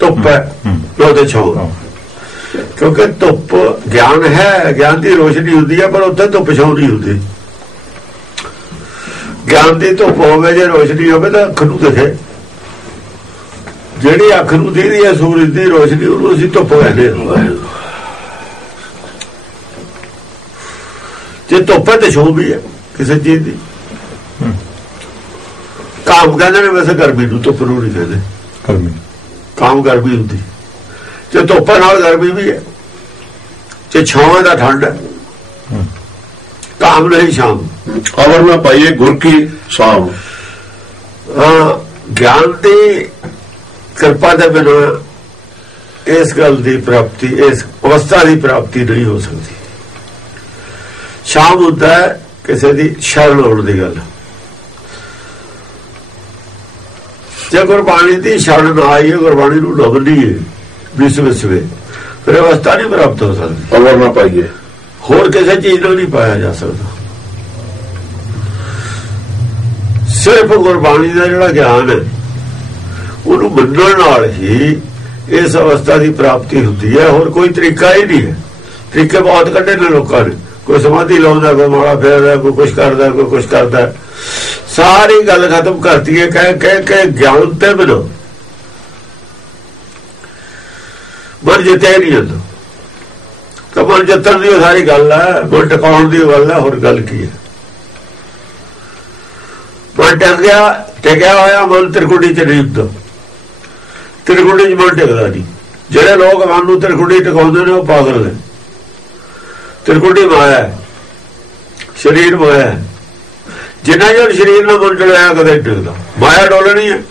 ਧੁੱਪ ਹੈ ਨਾ ਉੱਥੇ ਛਾਂ। ਕਿਉਂਕਿ ਧੁੱਪ ਗਿਆਨ ਹੈ ਗਿਆਨ ਦੀ ਰੋਸ਼ਨੀ ਹੁੰਦੀ ਹੈ ਪਰ ਉੱਥੇ ਧੁੱਪ ਛਾਂ ਨਹੀਂ ਹੁੰਦੀ। ਗਿਆਨ ਦੀ ਧੁੱਪ ਹੋਵੇ ਜੇ ਰੋਸ਼ਨੀ ਹੋਵੇ ਤਾਂ ਅੱਖ ਨੂੰ ਦਿਖੇ। ਜਿਹੜੀ ਅੱਖ ਨੂੰ ਦਿਖਦੀ ਹੈ ਸੂਰਜ ਦੀ ਰੋਸ਼ਨੀ ਉਹਨੂੰ ਅਸੀਂ ਧੁੱਪ ਕਹਿੰਦੇ ਹਾਂ। ਜੇ ਧੁੱਪ ਤੇ ਛਾਂ ਵੀ ਹੈ ਕਿਸੇ ਚੀਜ਼ ਦੀ। ਕਾਮ ਕਹਿੰਦੇ ਨੇ ਵੈਸੇ ਗਰਮੀ ਨੂੰ ਧੁੱਪ ਨੂੰ ਨਹੀਂ ਕਹਿੰਦੇ। ਕਰਮੀ ਕਾਮ ਗਰਮੀ ਹੁੰਦੀ। ਜੇ ਧੁੱਪ ਨਾਲ ਗਰਮੀ ਵੀ ਹੈ ਜੇ ਛਾਵੇਂ ਦਾ ਠੰਡ ਹੈ ਕਾਮ ਨਹੀਂ ਸ਼ਾਮ। ਅਵਰ ਨਾ ਪਾਈਏ ਗੁਰ ਕੀ ਸ਼ਾਮ ਗਿਆਨ ਦੀ ਕਿਰਪਾ ਦੇ ਬਿਨਾਂ ਇਸ ਗੱਲ ਦੀ ਪ੍ਰਾਪਤੀ ਇਸ ਅਵਸਥਾ ਦੀ ਪ੍ਰਾਪਤੀ ਨਹੀਂ ਹੋ ਸਕਦੀ। ਸ਼ਾਮ ਹੁੰਦਾ ਹੈ ਕਿਸੇ ਦੀ ਸ਼ਰਨ ਆਉਣ ਦੀ ਗੱਲ। ਜੇ ਗੁਰਬਾਣੀ ਦੀ ਸ਼ਰਨ ਨਾ ਆਈ ਹੈ, ਗੁਰਬਾਣੀ ਨੂੰ ਲੱਭਦੀ ਹੈ ਵਿਸ ਵਿਸਵੇ ਫਿਰ ਅਵਸਥਾ ਨਹੀਂ ਪ੍ਰਾਪਤ ਹੋ ਸਕਦੀ। ਅਵਰ ਨਾ ਪਾਈਏ। ਹੋਰ ਕਿਸੇ ਚੀਜ਼ ਨਾਲ ਨਹੀਂ ਪਾਇਆ ਜਾ ਸਕਦਾ। ਸਿਰਫ ਗੁਰਬਾਣੀ ਦਾ ਜਿਹੜਾ ਗਿਆਨ ਹੈ ਉਹਨੂੰ ਮੰਨਣ ਨਾਲ ਹੀ ਇਸ ਅਵਸਥਾ ਦੀ ਪ੍ਰਾਪਤੀ ਹੁੰਦੀ ਹੈ। ਹੋਰ ਕੋਈ ਤਰੀਕਾ ਹੀ ਨਹੀਂ ਹੈ। ਤਰੀਕੇ ਬਹੁਤ ਕੱਢੇ ਨੇ ਲੋਕਾਂ ਨੇ। ਕੋਈ ਸਮਾਧੀ ਲਾਉਂਦਾ, ਕੋਈ ਮਾਲਾ ਫੇਰਦਾ, ਕੋਈ ਕੁਛ ਕਰਦਾ, ਕੋਈ ਕੁਛ ਕਰਦਾ। ਸਾਰੀ ਗੱਲ ਖਤਮ ਕਰਤੀ ਹੈ। ਕਹਿ ਕਹਿ ਕੇ ਗਿਆਨ ਤੇ ਬਿਨੋ। ਮਨ ਜਿੱਤੇ ਨਹੀਂ ਹੁੰਦਾ ਤਾਂ ਮਨ ਜਿੱਤਣ ਦੀ ਉਹ ਸਾਰੀ ਗੱਲ ਹੈ, ਮਨ ਟਿਕਾਉਣ ਦੀ ਉਹ ਗੱਲ ਹੈ, ਹੋਰ ਗੱਲ ਕੀ ਹੈ? ਮਨ ਟਿਕ ਗਿਆ, ਟਿਕਿਆ ਹੋਇਆ ਮਨ ਤਿਰਕੁੜੀ ਚ ਨਹੀਂ ਹੁੰਦਾ। ਤਿਰਕੁੜੀ ਚ ਮਨ ਟਿਕਦਾ ਨਹੀਂ ਜਿਹੜੇ ਲੋਕ ਮਨ ਨੂੰ ਤਿਰਕੁੜੀ ਟਿਕਾਉਂਦੇ ਨੇ, ਉਹ ਪਾਗਲ ਨੇ। ਤਿਰਕੁੜੀ ਮਾਇਆ ਸਰੀਰ ਮਾਇਆ ਜਿੰਨਾ ਜਰ ਸਰੀਰ ਨਾਲ ਮਨ ਟਿਕਾਇਆ ਕਦੇ ਟਿਕਦਾ। ਮਾਇਆ ਡੋਲਣੀ ਹੈ।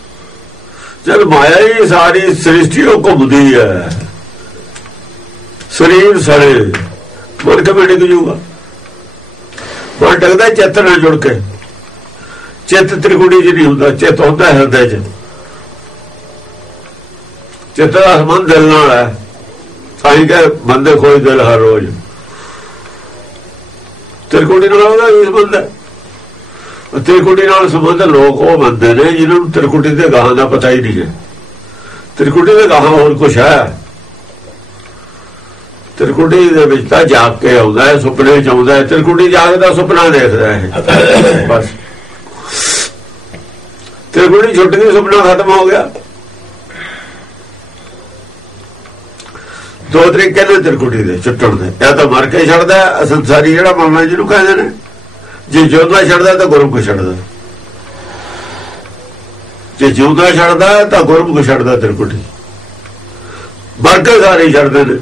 ਜਦ ਮਾਇਆ ਹੀ ਸਾਰੀ ਸ੍ਰਿਸ਼ਟੀ ਉਹ ਘੁੰਮਦੀ ਹੈ। ਸਰੀਰ ਸੜੇ। ਮਨ ਕਿਵੇਂ ਡਿੱਗ ਜੂਗਾ ਮਨ ਡਿੱਗਦਾ, ਚਿੱਤ ਨਾਲ ਜੁੜ ਕੇ। ਚਿੱਤ ਤ੍ਰਿਕੁੜੀ ਚ ਨਹੀਂ ਹੁੰਦਾ। ਚਿੱਤ ਹੁੰਦਾ ਹਿਰਦੇ ਚ। ਚਿੱਤ ਦਾ ਸੰਬੰਧ ਦਿਲ ਨਾਲ ਹੈ ਸਾਈਂ ਕਿ ਬੰਦੇ ਕੋਈ ਦਿਲ ਹਰ ਰੋਜ਼। ਤ੍ਰਿਕੁੜੀ ਨਾਲ ਉਹਦਾ ਵੀ ਸੰਬੰਧ ਹੈ? ਉਹ ਤ੍ਰਿਕੁਟੀ ਨਾਲ ਸੰਬੰਧ ਲੋਕ ਉਹ ਬੰਦੇ ਨੇ ਜਿਹਨਾਂ ਨੂੰ ਤ੍ਰਿਕੁਟੀ ਦੇ ਗਾਹਾਂ ਦਾ ਪਤਾ ਹੀ ਨਹੀਂ ਹੈ। ਤ੍ਰਿਕੁਟੀ ਦੇ ਗਾਹਾਂ ਹੋਰ ਕੁਝ ਹੈ। ਤ੍ਰਿਕੁਟੀ ਦੇ ਵਿੱਚ ਤਾਂ ਜਾਗ ਕੇ ਆਉਂਦਾ ਹੈ, ਸੁਪਨੇ ਚ ਆਉਂਦਾ ਹੈ। ਤ੍ਰਿਕੁਟੀ ਜਾਗਦਾ, ਸੁਪਨਾ ਦੇਖਦਾ ਹੈ। ਬਸ। ਤ੍ਰਿਕੁਟੀ ਛੁੱਟ ਗਈ, ਸੁਪਨਾ ਖਤਮ ਹੋ ਗਿਆ। ਦੋ ਤਰੀਕੇ ਨੇ ਤ੍ਰਿਕੁਟੀ ਦੇ ਛੁੱਟਣ ਦੇ। ਜਾਂ ਤਾਂ ਮਰ ਕੇ ਛੱਡਦਾ ਸੰਸਾਰੀ ਜਿਹੜਾ ਮਰਨਾ ਜਿਹਨੂੰ ਕਹਿੰਦੇ ਨੇ। ਜੇ ਜਿਉਂਦਾ ਛੱਡਦਾ ਤਾਂ ਗੁਰਮੁਖ ਛੱਡਦਾ। ਜੇ ਜਿਉਂਦਾ ਛੱਡਦਾ ਤਾਂ ਗੁਰਮੁਖ ਛੱਡਦਾ ਤ੍ਰਿਕੁਟੀ ਮਰ ਕੇ ਸਾਰੇ ਛੱਡਦੇ ਨੇ।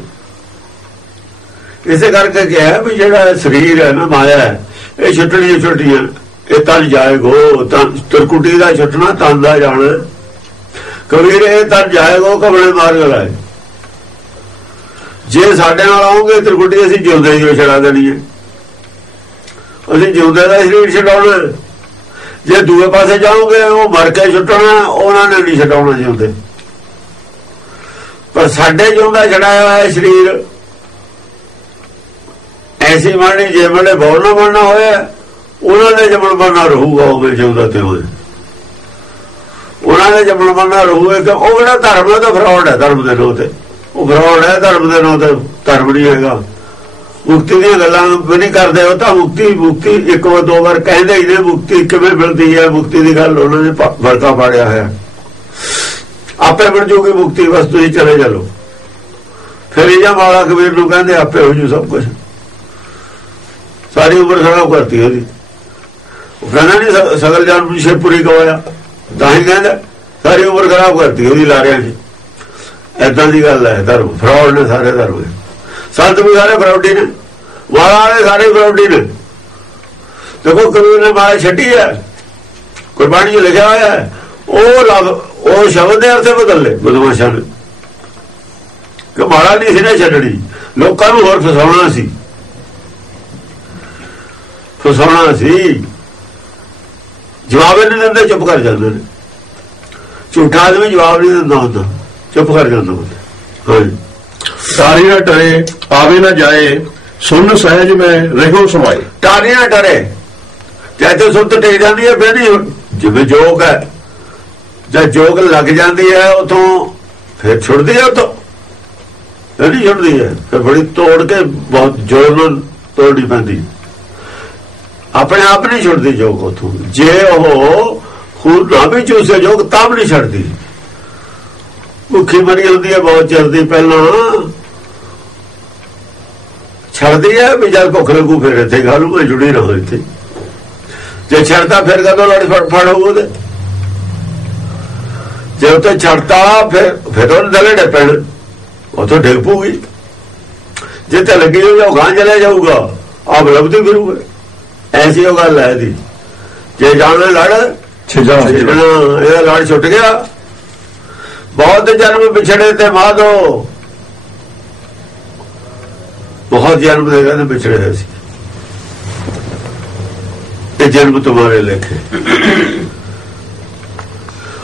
ਇਸੇ ਕਰਕੇ ਕਿਹਾ ਵੀ ਜਿਹੜਾ ਸਰੀਰ ਹੈ ਨਾ, ਮਾਇਆ ਹੈ, ਇਹ ਛੁੱਟਣੀਆਂ ਛੁੱਟੀਆਂ। ਇਹ ਤਨ ਜਾਏਗੋ ਤਾਂ ਤ੍ਰਿਕੁਟੀ ਦਾ ਛੁੱਟਣਾ, ਤਨ ਦਾ ਜਾਣਾ। ਕਬੀਰ ਇਹ ਤਨ ਜਾਏਗੋ ਕਬਲੇ ਮਾਰ ਲਾਏ ਜੇ ਸਾਡੇ ਨਾਲ ਆਉਂਗੇ ਤ੍ਰਿਕੁਟੀ ਅਸੀਂ ਜਿਉਂਦੇ ਹੀ ਛੜਾ ਦੇਣੀ ਹੈ ਅਸੀਂ ਜਿਉਂਦੇ ਦਾ ਸਰੀਰ ਛਡਾਉਣਾ। ਜੇ ਦੂਏ ਪਾਸੇ ਜਾਓਗੇ, ਉਹ ਮਰ ਕੇ ਛੁੱਟਣਾ, ਉਹਨਾਂ ਨੇ ਨਹੀਂ ਛਡਾਉਣਾ ਜਿਉਂਦੇ। ਪਰ ਸਾਡੇ ਜਿਉਂਦਾ ਛਡਾਇਆ ਹੋਇਆ ਸਰੀਰ, ਐਸੀ ਮਾਣੀ ਜੇ ਮਲੇ ਬੋਲਣਾ ਬਣਨਾ ਹੋਇਆ, ਉਹਨਾਂ ਦੇ ਜਮਣ ਬਣਨਾ ਰਹੂਗਾ, ਉਹ ਜਿਉਂਦਾ ਤੇ ਹੋਏ। ਉਹਨਾਂ ਦੇ ਜਮਣ ਬਣਨਾ ਰਹੂਗਾ ਕਿ ਉਹ ਜਿਹੜਾ ਧਰਮ ਹੈ ਤਾਂ ਫਰਾਡ ਹੈ, ਧਰਮ ਦੇ ਨਾਂ ਤੇ ਫਰਾਡ ਹੈ ਧਰਮ ਦੇ ਨਾਂ ਤੇ, ਧਰਮ ਨਹੀਂ ਹੈਗਾ। ਮੁਕਤੀ ਦੀਆਂ ਗੱਲਾਂ ਵੀ ਨਹੀਂ ਕਰਦੇ, ਉਹ ਤਾਂ ਮੁਕਤੀ ਮੁਕਤੀ ਇੱਕ ਵਾਰ, ਦੋ ਵਾਰ ਕਹਿੰਦੇ ਹੀ ਨੇ, ਮੁਕਤੀ ਕਿਵੇਂ ਮਿਲਦੀ ਹੈ, ਮੁਕਤੀ ਦੀ ਗੱਲ ਉਹਨਾਂ ਨੇ ਵਰਕਾ ਪਾੜਿਆ ਹੋਇਆ। ਆਪੇ ਬਣ ਜੂਗੀ ਮੁਕਤੀ, ਬਸ ਤੁਸੀਂ ਚਲੇ ਚਲੋ। ਫਿਰ ਇਹ ਮਾਲਾ ਕਬੀਰ ਨੂੰ ਕਹਿੰਦੇ, ਆਪੇ ਹੋ ਜੂ ਸਭ ਕੁਝ ਸਾਰੀ ਉਮਰ ਖਰਾਬ ਕਰਤੀ ਉਹਦੀ। ਉਹ ਕਹਿੰਦਾ ਨਹੀਂ ਸਗਲ ਜਾਨ ਨੂੰ ਸ਼ੇਪੁਰੀ ਕਵਾਇਆ ਤਾਂ ਹੀ ਕਹਿੰਦਾ, ਸਾਰੀ ਉਮਰ ਖਰਾਬ ਕਰਤੀ ਉਹਦੀ ਲਾਰਿਆਂ 'ਚ ਐਦਾਂ ਦੀ ਗੱਲ ਹੈ ਧਰਮ ਫਰਾਡ ਨੇ ਸਾਰੇ ਧਰਮ ਦੇ। ਸੰਤ ਵੀ ਸਾਰੇ ਫਰਾਡੀ ਨੇ ਮਾਲਾ ਵਾਲੇ ਸਾਰੇ ਫਰਾਡੀ ਨੇ। ਦੇਖੋ ਕਬੀਰ ਨੇ ਮਾਲਾ ਛੱਡੀ ਹੈ, ਕੁਰਬਾਨੀ 'ਚ ਲਿਖਿਆ ਹੋਇਆ ਹੈ, ਉਹ ਲਫ਼, ਉਹ ਸ਼ਬਦ ਦੇ ਅਰਥੇ ਬਦਲੇ, ਬਦਮਾਸ਼ਾਂ ਨੇ। ਕਿ ਮਾੜਾ ਨਹੀਂ ਸੀ ਨਾ ਛੱਡਣੀ, ਲੋਕਾਂ ਨੂੰ ਹੋਰ ਫਸਾਉਣਾ ਸੀ। ਫਸਾਉਣਾ ਸੀ। ਜਵਾਬ ਨਹੀਂ ਦਿੰਦੇ, ਚੁੱਪ ਕਰ ਜਾਂਦੇ ਨੇ। ਝੂਠਾ ਆਦਮੀ ਜਵਾਬ ਨਹੀਂ ਦਿੰਦਾ ਹੁੰਦਾ। ਚੁੱਪ ਕਰ ਜਾਂਦਾ ਹੁੰਦਾ ਹਾਂਜੀ ਸਾਰੀ ਨਾ ਟਰੇ ਆਵੇ ਨਾ ਜਾਏ ਸੁਨ ਸਹਿਜ ਮੈਂ ਰਹਿਓ ਸਮਾਏ। ਟਾਰੀਆਂ ਟਰੇ ਜਦ ਸੁੱਤ ਟੇਕ ਜਾਂਦੀ ਹੈ, ਫਿਰ ਜਿਵੇਂ ਜੋਗ ਹੈ। ਜਦ ਜੋਗ ਲੱਗ ਜਾਂਦੀ ਹੈ, ਉਥੋਂ ਫਿਰ ਛੁੱਟਦੀ ਹੈ ਉਥੋਂ। ਫਿਰ ਨਹੀਂ ਛੁੱਟਦੀ ਹੈ। ਫਿਰ ਬੜੀ ਤੋੜ ਕੇ ਬਹੁਤ ਜ਼ੋਰ ਨਾਲ ਤੋੜਨੀ ਪੈਂਦੀ। ਆਪਣੇ ਆਪ ਨਹੀਂ ਛੁੱਟਦੀ ਜੋਗ ਉਥੋਂ। ਜੇ ਉਹ ਖੂਨ ਨਾ ਵੀ ਚੂਸੇ ਜੋਗ, ਤਾਂ ਵੀ ਨਹੀਂ ਛੱਡਦੀ। ਭੁੱਖੀ ਮਰੀ ਹੁੰਦੀ ਹੈ ਬਹੁਤ ਚਿਰ ਪਹਿਲਾਂ। ਛੱਡਦੀ ਹੈ ਵੀ ਜਦ ਭੁੱਖ ਲੱਗੂ ਫਿਰ ਇੱਥੇ ਖਾ ਲੂ ਮੈਂ ਜੁੜੀ ਰਹੋ ਇੱਥੇ। ਜੇ ਛੱਡਦਾ ਫਿਰ ਕਦੋਂ ਲੜ ਫੜ ਫੜ ਹੋਊ ਉਹਦੇ? ਜੇ ਉਹ ਤੇ ਛੱਡਤਾ ਫਿਰ ਫਿਰ ਉਹ ਦਲੜੇ ਪੈਣ ਉਥੋਂ ਡਿੱਗ ਪੂਗੀ ਜੇ ਤੇ ਲੱਗੀ ਹੋ ਜਾਓ ਗਾਂ ਚਲੇ ਜਾਊਗਾ। ਆਪ ਲੱਭਦੀ ਫਿਰੂਗਾ। ਐਸੀ ਉਹ ਗੱਲ ਹੈ ਦੀ ਜੇ ਜਾਣ ਲੜ ਛਿਜਾ ਇਹਦਾ ਲੜ ਛੁੱਟ ਗਿਆ। ਬਹੁਤ ਜਨਮ ਵਿਛੜੇ ਤੇ ਮਾਧੋ ਬਹੁਤ ਜਨਮ ਦੇ ਕਹਿੰਦੇ ਵਿਛੜੇ ਹੋਏ ਸੀ। ਇਹ ਜਨਮ ਤੁਹਾਰੇ ਲਿਖੇ।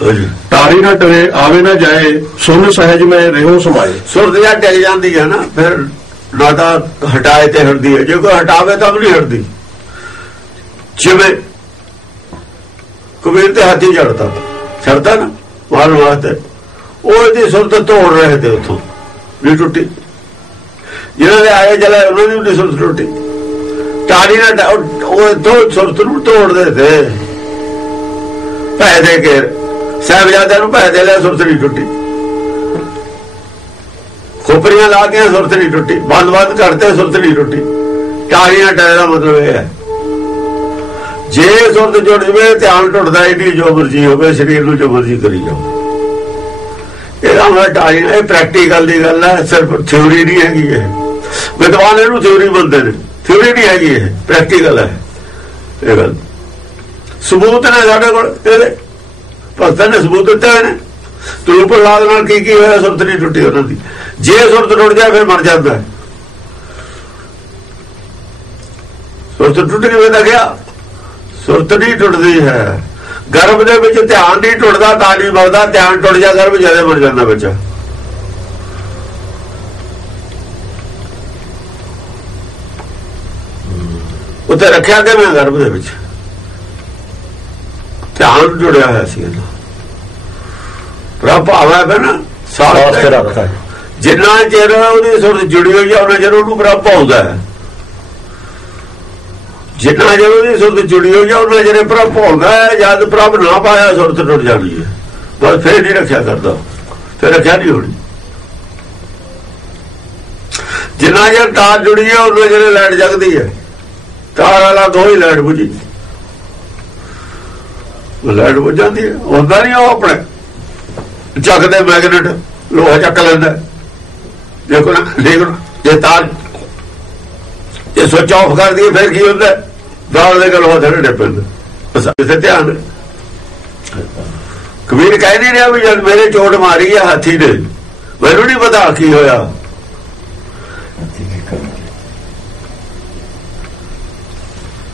ਹਾਂਜੀ। ਤਾਰੀ ਨਾ ਟਰੇ ਆਵੇ ਨਾ ਜਾਏ ਸੁਨ ਸਹਿਜ ਮੈਂ ਰਹਿਓ ਸਮਾਏ। ਸੁਰਤ ਜਾਂ ਟਿਕ ਜਾਂਦੀ ਹੈ ਨਾ ਫਿਰ ਨਾ ਤਾਂ ਹਟਾਏ ਤੇ ਹਟਦੀ ਹੈ। ਜੇ ਕੋਈ ਹਟਾਵੇ ਤਾਂ ਨਹੀਂ ਹਟਦੀ। ਜਿਵੇਂ ਕਬੀਰ ਤੇ ਹਾਥੀ ਛੜਦਾ ਛੜਦਾ ਨਾ ਮਾਰਨ ਵਾਸਤੇ। ਉਹ ਇਹਦੀ ਸੁਰਤ ਤੋੜ ਰਹੇ ਤੇ ਉੱਥੋਂ ਨਹੀਂ ਟੁੱਟੀ। ਜਿਹਨਾਂ ਦੇ ਆਏ ਜਲਾ, ਉਹਨਾਂ ਦੀ ਵੀ ਨਹੀਂ ਸੁਰਤ ਟੁੱਟੀ। ਟਾੜੀ ਨਾਲ ਉਹ- ਉਹ ਸੁਰਤ ਨੂੰ ਤੋੜਦੇ ਤੇ। ਪੈ ਦੇ ਕੇ ਸਾਹਿਬਜ਼ਾਦਿਆਂ ਨੂੰ ਪੈ ਦੇ ਲਿਆ ਸੁਰਤ ਨਹੀਂ ਟੁੱਟੀ। ਖੋਪਰੀਆਂ ਲਾ ਕੇ ਸੁਰਤ ਨਹੀਂ ਟੁੱਟੀ। ਬੰਦ ਬੰਦ ਕਰਤੇ ਸੁਰਤ ਨਹੀਂ ਟੁੱਟੀ। ਟਾੜੀਆਂ ਟਾੜੇ ਦਾ ਮਤਲਬ ਇਹ ਹੈ। ਜੇ ਸੁਰਤ ਜੁੜ ਜਵੇ, ਧਿਆਨ ਟੁੱਟਦਾ ਹੀ ਨਹੀਂ ਜੋ ਮਰਜ਼ੀ ਹੋਵੇ, ਸਰੀਰ ਨੂੰ ਜੋ ਮਰਜ਼ੀ ਕਰੀ ਜਾਓ। ਇਹਦਾ ਉਲਟਾ ਇਹ ਪ੍ਰੈਕਟੀਕਲ ਦੀ ਗੱਲ ਹੈ, ਸਿਰਫ ਥਿਉਰੀ ਨਹੀਂ ਹੈਗੀ ਇਹ। ਵਿਦਵਾਨ ਇਹਨੂੰ ਥਿਉਰੀ ਬੰਦੇ ਨੇ। ਥਿਉਰੀ ਨਹੀਂ ਹੈਗੀ ਇਹ ਪ੍ਰੈਕਟੀਕਲ ਹੈ। ਇਹ ਗੱਲ। ਸਬੂਤ ਨੇ ਸਾਡੇ ਕੋਲ, ਇਹਦੇ। ਭਗਤਾਂ ਨੇ ਸਬੂਤ ਦਿੱਤੇ ਨੇ ਤਰੂਪ ਲਾਲ ਨਾਲ ਕੀ ਕੀ ਹੋਇਆ, ਸੁਰਤ ਨਹੀਂ ਟੁੱਟੀ ਉਹਨਾਂ ਦੀ। ਜੇ ਸੁਰਤ ਟੁੱਟ ਗਿਆ, ਫਿਰ ਮਰ ਜਾਂਦਾ ਸੁਰਤ ਟੁੱਟ ਗਈ ਵੇਦਾ ਸੁਰਤ ਨਹੀਂ ਟੁੱਟਦੀ ਹੈ। ਗਰਭ ਦੇ ਵਿੱਚ ਧਿਆਨ ਨਹੀਂ ਟੁੱਟਦਾ ਤਾਂ ਨਹੀਂ ਮਰਦਾ ਧਿਆਨ ਟੁੱਟ ਜਾ ਗਰਭ ਜਦੇ ਮਰ ਜਾਂਦਾ ਬੱਚਾ ਉੱਤੇ ਰੱਖਿਆ ਕਿ ਮੈਂ ਗਰਭ ਦੇ ਵਿੱਚ? ਧਿਆਨ ਜੁੜਿਆ ਹੋਇਆ ਸੀ ਇਹਦਾ। ਪ੍ਰਭ ਭਾਵਾ ਹੈ ਨਾ ਰੱਖਦਾ ਹੈ। ਜਿੰਨਾ ਚਿਰ ਉਹਦੀ ਸੁਰਤ ਜੁੜੀ ਹੋਈ ਹੈ ਉਹਨਾਂ ਚਿਰ ਉਹਨੂੰ ਪ੍ਰਭ ਪਾਉਂਦਾ ਹੈ। ਜਿੰਨਾ ਚਿਰ ਉਹਦੀ ਸੁਰਤ ਜੁੜੀ ਹੋਈ ਹੈ ਉਹਨਾਂ ਚਿਰ ਪ੍ਰਭ ਪਾਉਂਦਾ ਹੈ ਜਦ ਪ੍ਰਭ ਨਾ ਪਾਇਆ, ਸੁਰਤ ਟੁੱਟ ਜਾਂਦੀ ਹੈ। ਬਸ ਫੇਰ ਨਹੀਂ ਰੱਖਿਆ ਕਰਦਾ। ਫਿਰ ਰੱਖਿਆ ਨਹੀਂ ਹੋਣੀ। ਜਿੰਨਾ ਚਿਰ ਤਾਰ ਜੁੜੀ ਹੈ ਉਹਨਾਂ ਚਿਰ ਲਾਈਟ ਜਗਦੀ ਹੈ। ਤਾਰ ਵਾਲਾ ਕੋਈ ਲਾਈਟ ਬੁਝੀ। ਲਾਈਟ ਬੁਝ ਜਾਂਦੀ ਹੈ। ਹੁੰਦਾ ਨਹੀਂ ਉਹ ਆਪਣੇ। ਚੱਕਦੇ ਮੈਗਨੇਟ ਲੋਹਾ ਚੱਕ ਲੈਂਦਾ। ਦੇਖੋ ਨਾ, ਦੇਖੋ ਜੇ ਤਾਰ ਜੇ ਸਵਿਚ ਆਫ ਕਰ ਦਈਏ ਫਿਰ ਕੀ ਹੁੰਦਾ? ਹੈ? ਦਾਲ ਦੇ ਗਲ ਹੋ ਥੜੇ ਡੱਪਣ ਬਸ ਇਸੇ ਧਿਆਨ। ਕਬੀਰ ਕਹਿ ਨਹੀਂ ਰਿਹਾ ਵੀ ਜਦ ਮੇਰੇ ਚੋਟ ਮਾਰੀ ਹੈ ਹਾਥੀ ਨੇ, ਮੈਨੂੰ ਨਹੀਂ ਪਤਾ ਕੀ ਹੋਇਆ।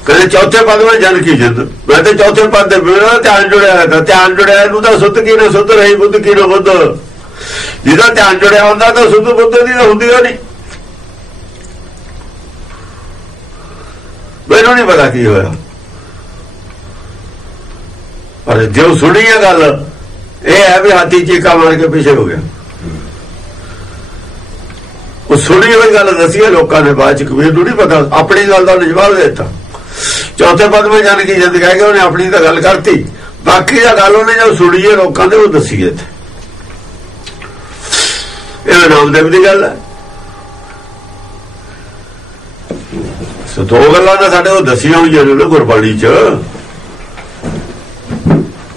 ਕਹਿੰਦੇ ਚੌਥੇ ਪਦ ਵਿੱਚ ਜਨ ਕੀ ਜਿੰਦ? ਮੈਂ ਤੇ ਚੌਥੇ ਪਦ ਦੇ ਮੇਰਾ ਧਿਆਨ ਜੁੜਿਆ ਹੈ ਧਿਆਨ ਜੁੜਿਆ ਇਹਨੂੰ ਤਾਂ ਸੁੱਤ ਕੀ ਨਾ ਸੁੱਤ ਰਹੀ, ਬੁੱਧ ਕੀ ਨਾ ਬੁੱਧ। ਜਿਹਦਾ ਧਿਆਨ ਜੁੜਿਆ ਹੁੰਦਾ, ਤਾਂ ਸੁੱਧ ਬੁੱਧ ਦੀ ਤਾਂ ਹੁੰਦੀ ਹੋ ਨਹੀਂ ਮੈਨੂੰ ਨਹੀਂ ਪਤਾ ਕੀ ਹੋਇਆ। ਪਰ ਜੋ ਸੁਣੀ ਹੈ ਗੱਲ, ਇਹ ਹੈ ਵੀ ਹਾਥੀ ਚੀਕਾ ਮਾਰ ਕੇ ਪਿੱਛੇ ਹੋ ਗਿਆ। ਉਹ ਸੁਣੀ ਹੋਈ ਗੱਲ ਦੱਸੀ ਲੋਕਾਂ ਨੇ, ਬਾਅਦ ਚ ਕਬੀਰ ਨੂੰ ਨਹੀਂ ਪਤਾ। ਆਪਣੀ ਗੱਲ ਦਾ ਉਹਨੇ ਜਵਾਬ ਦੇ ਦਿੱਤਾ। ਚੌਥੇ ਪਦ ਵਿੱਚ ਜਾਣ ਕੀ ਜਿੰਦ ਕਹਿ ਕੇ ਉਹਨੇ ਆਪਣੀ ਤਾਂ ਗੱਲ ਕਰਤੀ। ਬਾਕੀ ਦਾ ਗੱਲ ਉਹਨੇ ਜੋ ਸੁਣੀ ਹੈ, ਲੋਕਾਂ ਦੇ ਉਹ ਦੱਸੀਏ ਇੱਥੇ। ਇਹ ਨਾਮਦੇਵ ਦੀ ਗੱਲ ਹੈ। ਸੋ ਦੋ ਗੱਲਾਂ ਤਾਂ ਸਾਡੇ ਉਹ ਦੱਸੀਆਂ ਹੋਈਆਂ ਨੇ ਗੁਰਬਾਣੀ 'ਚ।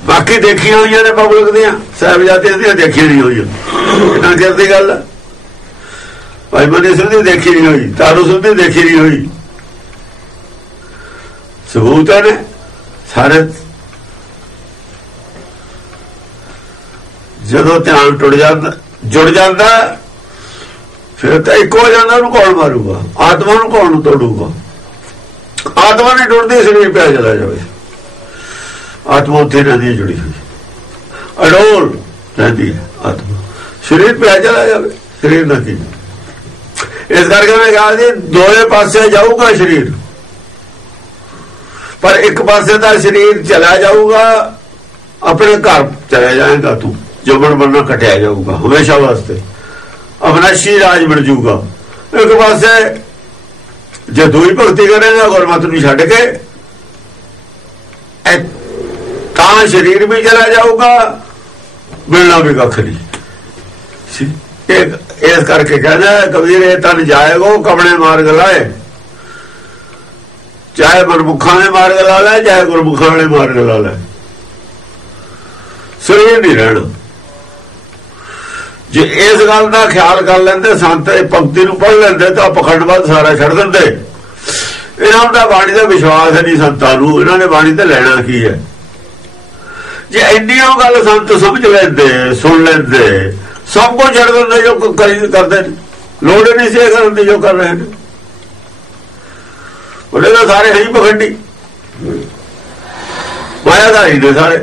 ਬਾਕੀ ਦੇਖੀਆਂ ਹੋਈਆਂ ਨੇ ਪਬਲਿਕ ਦੀਆਂ, ਸਾਹਿਬਜ਼ਾਦਿਆਂ ਦੀਆਂ ਦੇਖੀਆਂ ਨਹੀਂ ਹੋਈਆਂ। ਇਹਨਾਂ ਚਿਰ ਦੀ ਗੱਲ? ਭਾਈ ਮਨੀ ਸਿੰਘ ਦੀ ਦੇਖੀ ਨਹੀਂ ਹੋਈ, ਤਾਰੂ ਸਿੰਘ ਦੀ ਦੇਖੀ ਨਹੀਂ ਹੋਈ। ਸਬੂਤ ਹੈ ਨੇ, ਸਾਰੇ। ਜਦੋਂ ਧਿਆਨ ਟੁੱਟ ਜਾਂਦਾ, ਜੁੜ ਜਾਂਦਾ ਫਿਰ ਤਾਂ ਇੱਕ ਹੋ ਜਾਂਦਾ ਉਹਨੂੰ ਕੌਣ ਮਾਰੂਗਾ? ਆਤਮਾ ਨੂੰ ਕੌਣ ਤੋੜੂਗਾ? ਆਤਮਾ ਨਹੀਂ ਟੁੱਟਦੀ ਸਰੀਰ ਪਿਆ ਚਲਾ ਜਾਵੇ। ਆਤਮਾ ਉੱਥੇ ਰਹਿੰਦੀ ਹੈ, ਜੁੜੀ ਹੋਈ। ਅਡੋਲ ਰਹਿੰਦੀ ਹੈ, ਆਤਮਾ। ਸਰੀਰ ਪਿਆ ਚਲਾ ਜਾਵੇ, ਸਰੀਰ ਨਾ ਕੀ ਇਸ ਕਰਕੇ ਮੈਂ ਕਹਾ ਜੀ, ਦੋਵੇਂ ਪਾਸੇ ਜਾਊਗਾ ਸਰੀਰ। ਪਰ ਇੱਕ ਪਾਸੇ ਦਾ ਸਰੀਰ ਚਲਾ ਜਾਊਗਾ, ਆਪਣੇ ਘਰ ਚਲਾ ਜਾਏਗਾ ਤੂੰ। ਜਬਰ ਬੰਨਾ ਕਟਿਆ ਜਾਊਗਾ, ਹਮੇਸ਼ਾ ਵਾਸਤੇ। ਅਬਨਾਸ਼ੀ ਰਾਜ ਬਣ ਜਾਊਗਾ ਇੱਕ ਪਾਸੇ ਜੇ ਦੋਈ ਭਗਤੀ ਕਰੇਗਾ ਗੁਰਮਤ ਨੂੰ ਛੱਡ ਕੇ ਤਾਂ ਸਰੀਰ ਵੀ ਚਲਾ ਜਾਊਗਾ ਮਿਲਣਾ ਵੀ ਕੱਖ ਨਹੀਂ। ਇਸ ਕਰਕੇ ਕਹਿੰਦਾ ਹੈ, ਕਬੀਰ ਇਹ ਤਨ ਜਾਏਗੋ ਕਮਣੇ ਮਾਰਗ ਲਾਏ। ਚਾਹੇ ਗੁਰਮੁਖਾਂ ਨੇ ਮਾਰਗ ਲਾ ਲੈ ਚਾਹੇ ਗੁਰਮੁਖਾਂ ਵਾਲੇ ਮਾਰਗ ਲਾ ਲੈ। ਸਰੀਰ ਨਹੀਂ ਰਹਿਣਾ। ਜੇ ਇਸ ਗੱਲ ਦਾ ਖਿਆਲ ਕਰ ਲੈਂਦੇ, ਸੰਤ ਇਹ ਪੰਕਤੀ ਨੂੰ ਪੜ੍ਹ ਲੈਂਦੇ, ਤਾਂ ਪਖੰਡਵਾਦ ਸਾਰਾ ਛੱਡ ਦਿੰਦੇ। ਇਹਨਾਂ ਦਾ ਬਾਣੀ ਦਾ ਵਿਸ਼ਵਾਸ ਹੈ ਨਹੀਂ ਸੰਤਾਂ ਨੂੰ, ਇਹਨਾਂ ਨੇ ਬਾਣੀ ਤੇ ਲੈਣਾ ਕੀ ਹੈ? ਜੇ ਇੰਨੀਆਂ ਗੱਲ ਸੰਤ ਸਮਝ ਲੈਂਦੇ, ਸੁਣ ਲੈਂਦੇ, ਸਭ ਕੁਝ ਛੱਡ ਦਿੰਦੇ, ਜੋ ਕਰੀ ਕਰਦੇ ਨੇ। ਲੋੜ ਨਹੀਂ ਸੀ ਇਹ ਕਰਨ ਦੀ ਜੋ ਕਰ ਰਹੇ ਨੇ। ਉਹਦੇ ਤਾਂ ਸਾਰੇ ਹੈ ਹੀ ਪਖੰਡੀ। ਮਾਇਆ ਦਾ ਹੀ ਨੇ ਸਾਰੇ।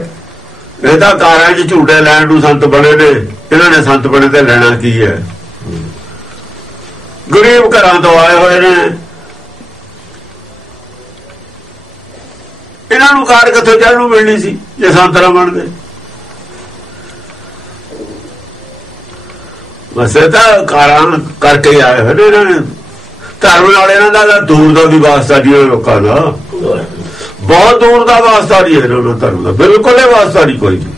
ਇਹ ਤਾਂ ਕਾਰਾਂ 'ਚ ਝੂਟੇ ਲੈਣ ਨੂੰ ਸੰਤ ਬਣੇ ਨੇ। ਇਹਨਾਂ ਨੇ ਸੰਤ ਬਣੇ ਤੇ ਲੈਣਾ ਕੀ ਹੈ? ਗਰੀਬ ਘਰਾਂ ਤੋਂ ਆਏ ਹੋਏ ਨੇ। ਇਹਨਾਂ ਨੂੰ ਕਾਰ ਕਿੱਥੋਂ ਚੜ੍ਹਨ ਨੂੰ ਮਿਲਣੀ ਸੀ, ਜੇ ਸੰਤ ਨਾ ਬਣਦੇ। ਵਸੇ ਤਾਂ ਕਾਰਾਂ ਕਰਕੇ ਆਏ ਹੋਏ ਨੇ ਇਹਨਾਂ ਨੇ। ਧਰਮ ਨਾਲ ਇਹਨਾਂ ਦਾ ਤਾਂ ਦੂਰ ਦਾ ਵੀ ਵਾਸਤਾ ਨਹੀਂ ਲੋਕਾਂ ਦਾ। ਬਹੁਤ ਦੂਰ ਦਾ ਵਾਸਤਾ ਨਹੀਂ ਹੈ ਇਹਨਾਂ ਦਾ ਧਰਮ ਦਾ। ਬਿਲਕੁਲ ਇਹ ਵਾਸਤਾ ਨਹੀਂ ਕੋਈ ਵੀ।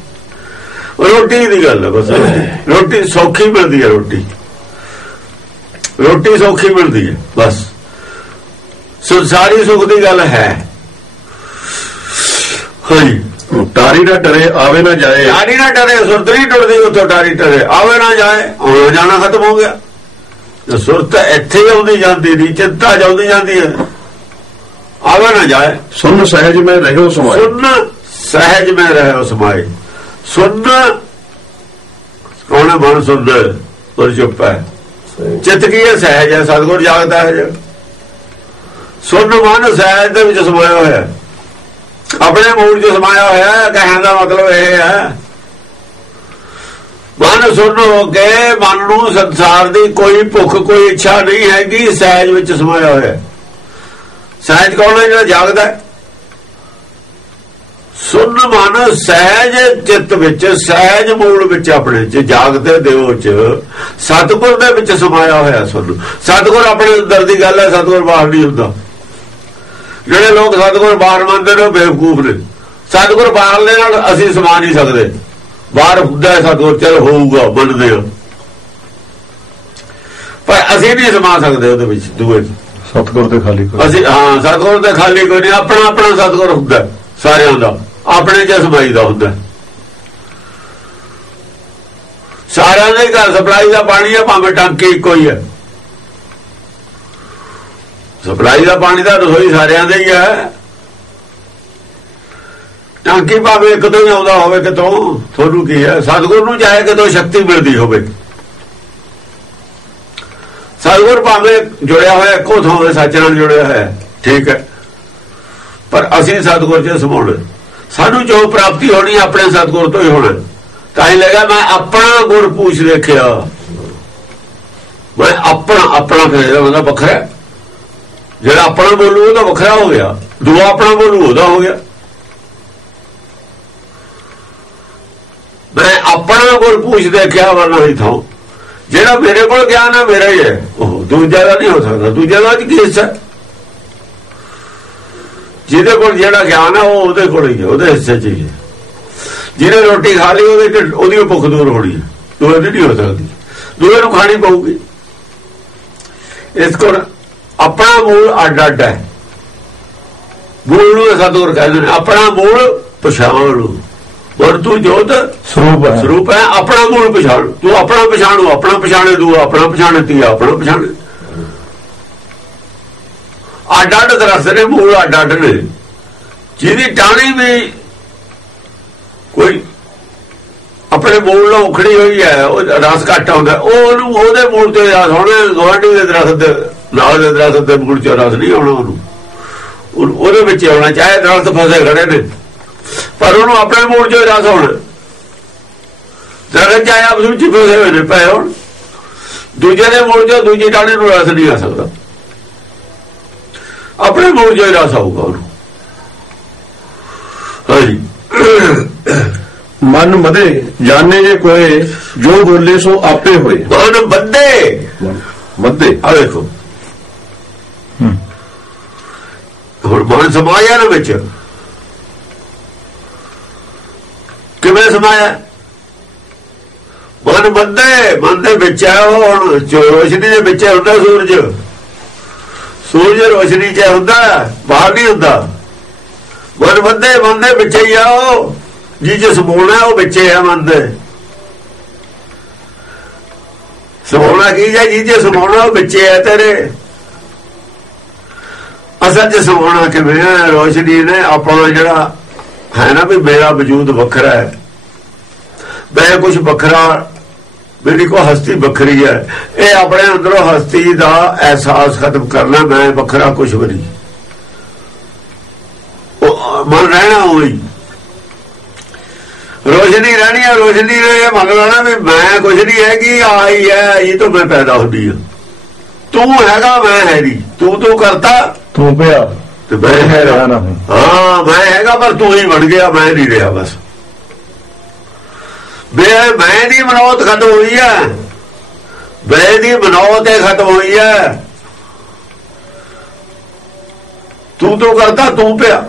ਰੋਟੀ ਦੀ ਗੱਲ ਹੈ ਬਸ। ਰੋਟੀ ਸੌਖੀ ਮਿਲਦੀ ਹੈ ਰੋਟੀ। ਰੋਟੀ ਸੌਖੀ ਮਿਲਦੀ ਹੈ ਬਸ। ਸੰਸਾਰੀ ਸੁੱਖ ਦੀ ਗੱਲ ਹੈ। ਹਾਂਜੀ ਟਾਰੀ ਨਾ ਡਰੇ ਆਵੇ ਨਾ ਜਾਏ। ਟਾਰੀ ਨਾ ਡਰੇ ਸੁਰਤ ਨਹੀਂ ਟੁੱਟਦੀ ਉੱਥੋਂ ਟਾਰੀ ਡਰੇ। ਆਵੇ ਨਾ ਜਾਏ ਆਉਣਾ ਜਾਣਾ ਖਤਮ ਹੋ ਗਿਆ। ਸੁਰਤ ਇੱਥੇ ਹੀ ਆਉਂਦੀ ਜਾਂਦੀ ਨਹੀਂ ਚਿੰਤਾ ਜਾਂਦੀ ਜਾਂਦੀ ਹੈ ਆਵੇ ਨਾ ਜਾਏ। ਸੁਨ ਸਹਿਜ ਮੈਂ ਰਹਿਓ ਸਮਾਏ। ਸੁਣ ਸਹਿਜ ਮੈਂ ਰਹਿ ਸਮਾਏ। ਸੁਣ ਕੌਣ ਮਨ ਸੁਣ ਪਰ ਚੁੱਪ ਹੈ। ਚਿੱਤ ਕੀ ਹੈ? ਸਹਿਜ ਹੈ ਸਤਗੁਰ ਜਾਗਦਾ ਹੈ ਸੁਣ ਮਨ ਸਹਿਜ ਦੇ ਵਿੱਚ ਸਮਾਇਆ ਹੋਇਆ ਹੈ। ਆਪਣੇ ਮੂਲ 'ਚ ਸਮਾਇਆ ਹੋਇਆ ਹੈ ਕਹਿਣ ਦਾ ਮਤਲਬ ਇਹ ਹੈ। ਮਨ ਸੁਣ ਹੋ ਕੇ ਮਨ ਨੂੰ ਸੰਸਾਰ ਦੀ ਕੋਈ ਭੁੱਖ ਕੋਈ ਇੱਛਾ ਨਹੀਂ ਹੈਗੀ ਸਹਿਜ ਵਿੱਚ ਸਮਾਇਆ ਹੋਇਆ ਹੈ। ਸਹਿਜ ਕੌਣ ਹੈ ਜਿਹੜਾ ਜਾਗਦਾ ਹੈ? ਸੁਣ ਮਨ ਸਹਿਜ ਚਿੱਤ ਵਿੱਚ ਸਹਿਜ ਮੂਲ ਵਿੱਚ ਆਪਣੇ ਚ ਜਾਗਦੇ ਦਿਓ ਚ। ਸਤਿਗੁਰ ਦੇ ਵਿੱਚ ਸਮਾਇਆ ਹੋਇਆ ਸੁਣ ਸਤਿਗੁਰ ਆਪਣੇ ਅੰਦਰ ਦੀ ਗੱਲ ਹੈ ਸਤਿਗੁਰ ਬਾਹਰ ਨਹੀਂ ਹੁੰਦਾ। ਜਿਹੜੇ ਲੋਕ ਸਤਿਗੁਰ ਬਾਹਰ ਮੰਨਦੇ ਨੇ ਬੇਵਕੂਫ ਨੇ। ਸਤਿਗੁਰ ਬਾਹਰ ਦੇ ਨਾਲ ਅਸੀਂ ਸਮਾ ਨਹੀਂ ਸਕਦੇ। ਬਾਹਰ ਹੁੰਦਾ ਸਤਿਗੁਰ ਚਲ ਹੋਊਗਾ ਮੰਨਦੇ ਹਾਂ। ਪਰ ਅਸੀਂ ਨਹੀਂ ਸਮਾ ਸਕਦੇ ਉਹਦੇ ਵਿੱਚ ਦੂਏ। ਸਤਗੁਰ ਤੇ ਖਾਲੀ ਕੋਈ ਅਸੀਂ ਹਾਂ ਸਤਿਗੁਰ ਤੇ ਖਾਲੀ ਕੋਈ ਨਹੀਂ ਆਪਣਾ ਆਪਣਾ ਸਤਿਗੁਰ ਹੁੰਦਾ ਸਾਰਿਆਂ ਦਾ। ਆਪਣੇ ਚ ਸਮਾਈ ਦਾ ਹੁੰਦਾ। ਸਾਰਿਆਂ ਦੇ ਘਰ ਸਪਲਾਈ ਦਾ ਪਾਣੀ ਹੈ ਭਾਵੇਂ ਟਾਂਕੀ ਇੱਕੋ ਹੀ ਹੈ ਸਪਲਾਈ ਦਾ ਪਾਣੀ ਦਾ ਰਸੋਈ ਸਾਰਿਆਂ ਦਾ ਹੀ ਹੈ ਟਾਂਕੀ ਭਾਵੇਂ ਇੱਕ ਤੋਂ ਹੀ ਆਉਂਦਾ ਹੋਵੇ ਕਿਤੋਂ, ਤੁਹਾਨੂੰ ਕੀ ਹੈ ਸਤਿਗੁਰ ਨੂੰ ਚਾਹੇ ਕਿਤੋਂ ਸ਼ਕਤੀ ਮਿਲਦੀ ਹੋਵੇ। ਸਤਿਗੁਰ ਭਾਵੇਂ ਜੁੜਿਆ ਹੋਇਆ, ਇੱਕੋ ਥਾਂ ਦੇ ਸੱਚ ਨਾਲ ਜੁੜਿਆ ਹੋਇਆ, ਠੀਕ ਹੈ। ਪਰ ਅਸੀਂ ਸਤਿਗੁਰ ਚ ਸਮਾਉਣਾ ਸਾਨੂੰ ਜੋ ਪ੍ਰਾਪਤੀ ਹੋਣੀ ਆਪਣੇ ਸਤਿਗੁਰ ਤੋਂ ਹੀ ਹੋਣਾ। ਤਾਂ ਹੀ ਲੱਗਾ ਮੈਂ ਆਪਣਾ ਗੁਰ ਪੂਛ ਦੇਖਿਆ। ਮੈਂ ਆਪਣਾ ਆਪਣਾ ਫਿਰ ਇਹਦਾ ਮਤਲਬ ਵੱਖਰਾ ਜਿਹੜਾ ਆਪਣਾ ਬੋਲੂ ਉਹਦਾ ਵੱਖਰਾ ਹੋ ਗਿਆ। ਦੂਆ ਆਪਣਾ ਬੋਲੂ, ਉਹਦਾ ਹੋ ਗਿਆ। ਮੈਂ ਆਪਣਾ ਗੁਰ ਪੂਛ ਦੇਖਿਆ, ਵਰਨਾ ਨਹੀਂ ਥਾਂ। ਜਿਹੜਾ ਮੇਰੇ ਕੋਲ ਗਿਆਨ ਹੈ, ਮੇਰਾ ਹੀ ਹੈ। ਉਹ ਦੂਜਾ ਦਾ ਨਹੀਂ ਹੋ ਸਕਦਾ। ਦੂਜੇ ਦਾ ਕੀ ਹਿੱਸਾ ਹੈ? ਜਿਹਦੇ ਕੋਲ ਜਿਹੜਾ ਗਿਆਨ ਹੈ ਉਹ ਉਹਦੇ ਕੋਲ ਹੀ ਹੈ ਉਹਦੇ ਹਿੱਸੇ 'ਚ ਹੀ ਹੈ ਜਿਹਨੇ ਰੋਟੀ ਖਾ ਲਈ ਉਹਦੇ ਉਹਦੀ ਉਹ ਭੁੱਖ ਦੂਰ ਹੋਣੀ ਹੈ ਦੂਏ ਦੀ ਨਹੀਂ ਹੋ ਸਕਦੀ। ਦੂਏ ਨੂੰ ਖਾਣੀ ਪਊਗੀ। ਇਸ ਕੋਲ ਆਪਣਾ ਮੂਲ ਅੱਡ ਅੱਡ ਹੈ। ਮੂਲ ਨੂੰ ਸਤਿਗੁਰ ਕਹਿੰਦੇ ਨੇ ਆਪਣਾ ਮੂਲ ਪਛਾਣ ਵਰ ਤੂੰ ਜੋਤ ਸਰੂਪ ਹੈ। ਸਰੂਪ ਹੈ ਆਪਣਾ ਮੂਲ ਪਛਾਣ ਤੂੰ ਆਪਣਾ ਪਛਾਣੂ ਆਪਣਾ ਪਛਾਣੇ ਦੂ ਆਪਣਾ ਪਛਾਣੇ ਤੀ ਆਪਣਾ ਪਛਾਣੇ ਅੱਡ ਅੱਡ ਦਰਖਤ ਨੇ, ਮੂਲ ਅੱਡ ਅੱਡ ਨੇ। ਜਿਹਦੀ ਟਾਣੀ ਵੀ ਕੋਈ ਆਪਣੇ ਮੂਲ ਨਾਲ ਉਖੜੀ ਹੋਈ ਹੈ, ਉਹ ਰਸ ਘੱਟ ਆਉਂਦਾ। ਉਹ ਉਹਨੂੰ, ਉਹਦੇ ਮੂਲ ਤੇ ਰਸ ਹੋਣਾ ਗਵਾਂਢੀ ਦੇ ਦਰਖਤ ਦੇ, ਨਾਲ ਦੇ ਦਰਖਤ ਦੇ ਮੂਲ ਚ ਰਸ ਨਹੀਂ ਆਉਣਾ ਉਹਨੂੰ। ਉਹਦੇ ਵਿੱਚ ਆਉਣਾ, ਚਾਹੇ ਦਰਖਤ ਫਸੇ ਖੜੇ ਨੇ, ਪਰ ਉਹਨੂੰ ਆਪਣੇ ਮੂਲ ਚ ਰਸ ਹੋਣਾ ਦਰਖਤ ਚਾਹੇ ਆਪਸ ਵਿੱਚ ਫਸੇ ਹੋਏ ਨੇ, ਪਏ ਹੋਣ। ਦੂਜੇ ਦੇ ਮੂਲ ਚੋਂ ਦੂਜੀ ਟਾਣੀ ਨੂੰ ਰਸ ਨਹੀਂ ਆ ਸਕਦਾ। ਆਪਣੇ ਮੂਲ ਚੋਂ ਹੀ ਰਸ ਆਊਗਾ ਉਹਨੂੰ ਹਾਂਜੀ ਮਨ ਮਦੇ ਜਾਣੇ ਜੇ ਕੋਏ ਜੋ ਬੋਲੇ ਸੋ ਆਪੇ ਹੋਏ। ਮਨ ਬੰਦੇ ਮੱਦੇ ਆ ਦੇਖੋ ਹੁਣ ਮਨ ਸਮਾਇਆ ਨਾ ਵਿੱਚ। ਕਿਵੇਂ ਸਮਾਇਆ? ਮਨ ਬੰਦੇ ਮਨ ਦੇ ਵਿੱਚ ਹੈ ਉਹ ਹੁਣ ਜੋ ਰੋਸ਼ਨੀ ਦੇ ਵਿੱਚ ਹੁੰਦਾ ਸੂਰਜ। ਸੂਰਜ ਰੋਸ਼ਨੀ ਚ ਹੁੰਦਾ, ਬਾਹਰ ਨਹੀਂ ਹੁੰਦਾ। ਮਨ ਬੰਦੇ ਮਨ ਵਿੱਚ ਹੀ ਆ ਉਹ। ਜੀ ਜਿਸ ਸਮੋਣਾ ਉਹ ਵਿੱਚ ਹੈ ਮਨ ਦੇ ਸਮਾਉਣਾ ਕੀ ਹੈ? ਜੀ ਜੇ ਸਮਾਉਣਾ ਉਹ ਵਿੱਚ ਹੈ ਤੇਰੇ। ਅਸਲ ਚ ਸਮਾਉਣਾ ਕਿਵੇਂ ਹੈ? ਰੋਸ਼ਨੀ ਨੇ ਆਪਣਾ ਜਿਹੜਾ ਹੈ ਨਾ ਵੀ ਮੇਰਾ ਵਜੂਦ ਵੱਖਰਾ ਹੈ। ਮੈਂ ਕੁਝ ਵੱਖਰਾ ਮੇਰੀ ਕੋ ਹਸਤੀ ਵੱਖਰੀ ਹੈ। ਇਹ ਆਪਣੇ ਅੰਦਰੋਂ ਹਸਤੀ ਦਾ ਅਹਿਸਾਸ ਖਤਮ ਕਰਨਾ ਮੈਂ ਵੱਖਰਾ ਕੁਝ ਵੀ ਨਹੀਂ। ਉਹ ਮਨ ਰਹਿਣਾ ਹੋਈ ਰੋਸ਼ਨੀ ਰਹਿਣੀ ਹੈ ਰੋਸ਼ਨੀ ਨੇ ਇਹ ਮੰਨ ਲੈਣਾ ਵੀ ਮੈਂ ਕੁਝ ਨਹੀਂ ਹੈਗੀ ਆਈ ਹੈ ਇਹ ਤੋਂ ਮੈਂ ਪੈਦਾ ਹੁੰਦੀ ਹਾਂ। ਤੂੰ ਹੈਗਾ ਮੈਂ ਹੈ ਨਹੀਂ ਤੂੰ ਤੂੰ ਕਰਤਾ। ਤੂੰ ਪਿਆ। ਤੇ ਮੈਂ ਰਿਹਾ ਹੈਗਾ। ਹੂੰ। ਮੈਂ ਹੈਗਾ ਪਰ ਤੂੰ ਹੀ ਬਣ ਗਿਆ ਮੈਂ ਨਹੀਂ ਰਿਹਾ ਬਸ। ਬੇ, ਮੈਂ ਦੀ ਮਨੋਤ ਖਤਮ ਹੋਈ ਹੈ ਬੇ ਦੀ ਮਨੋਤ ਹੀ ਖਤਮ ਹੋਈ ਹੈ ਤੂੰ ਤੂੰ ਕਰਤਾ ਤੂੰ ਪਿਆ।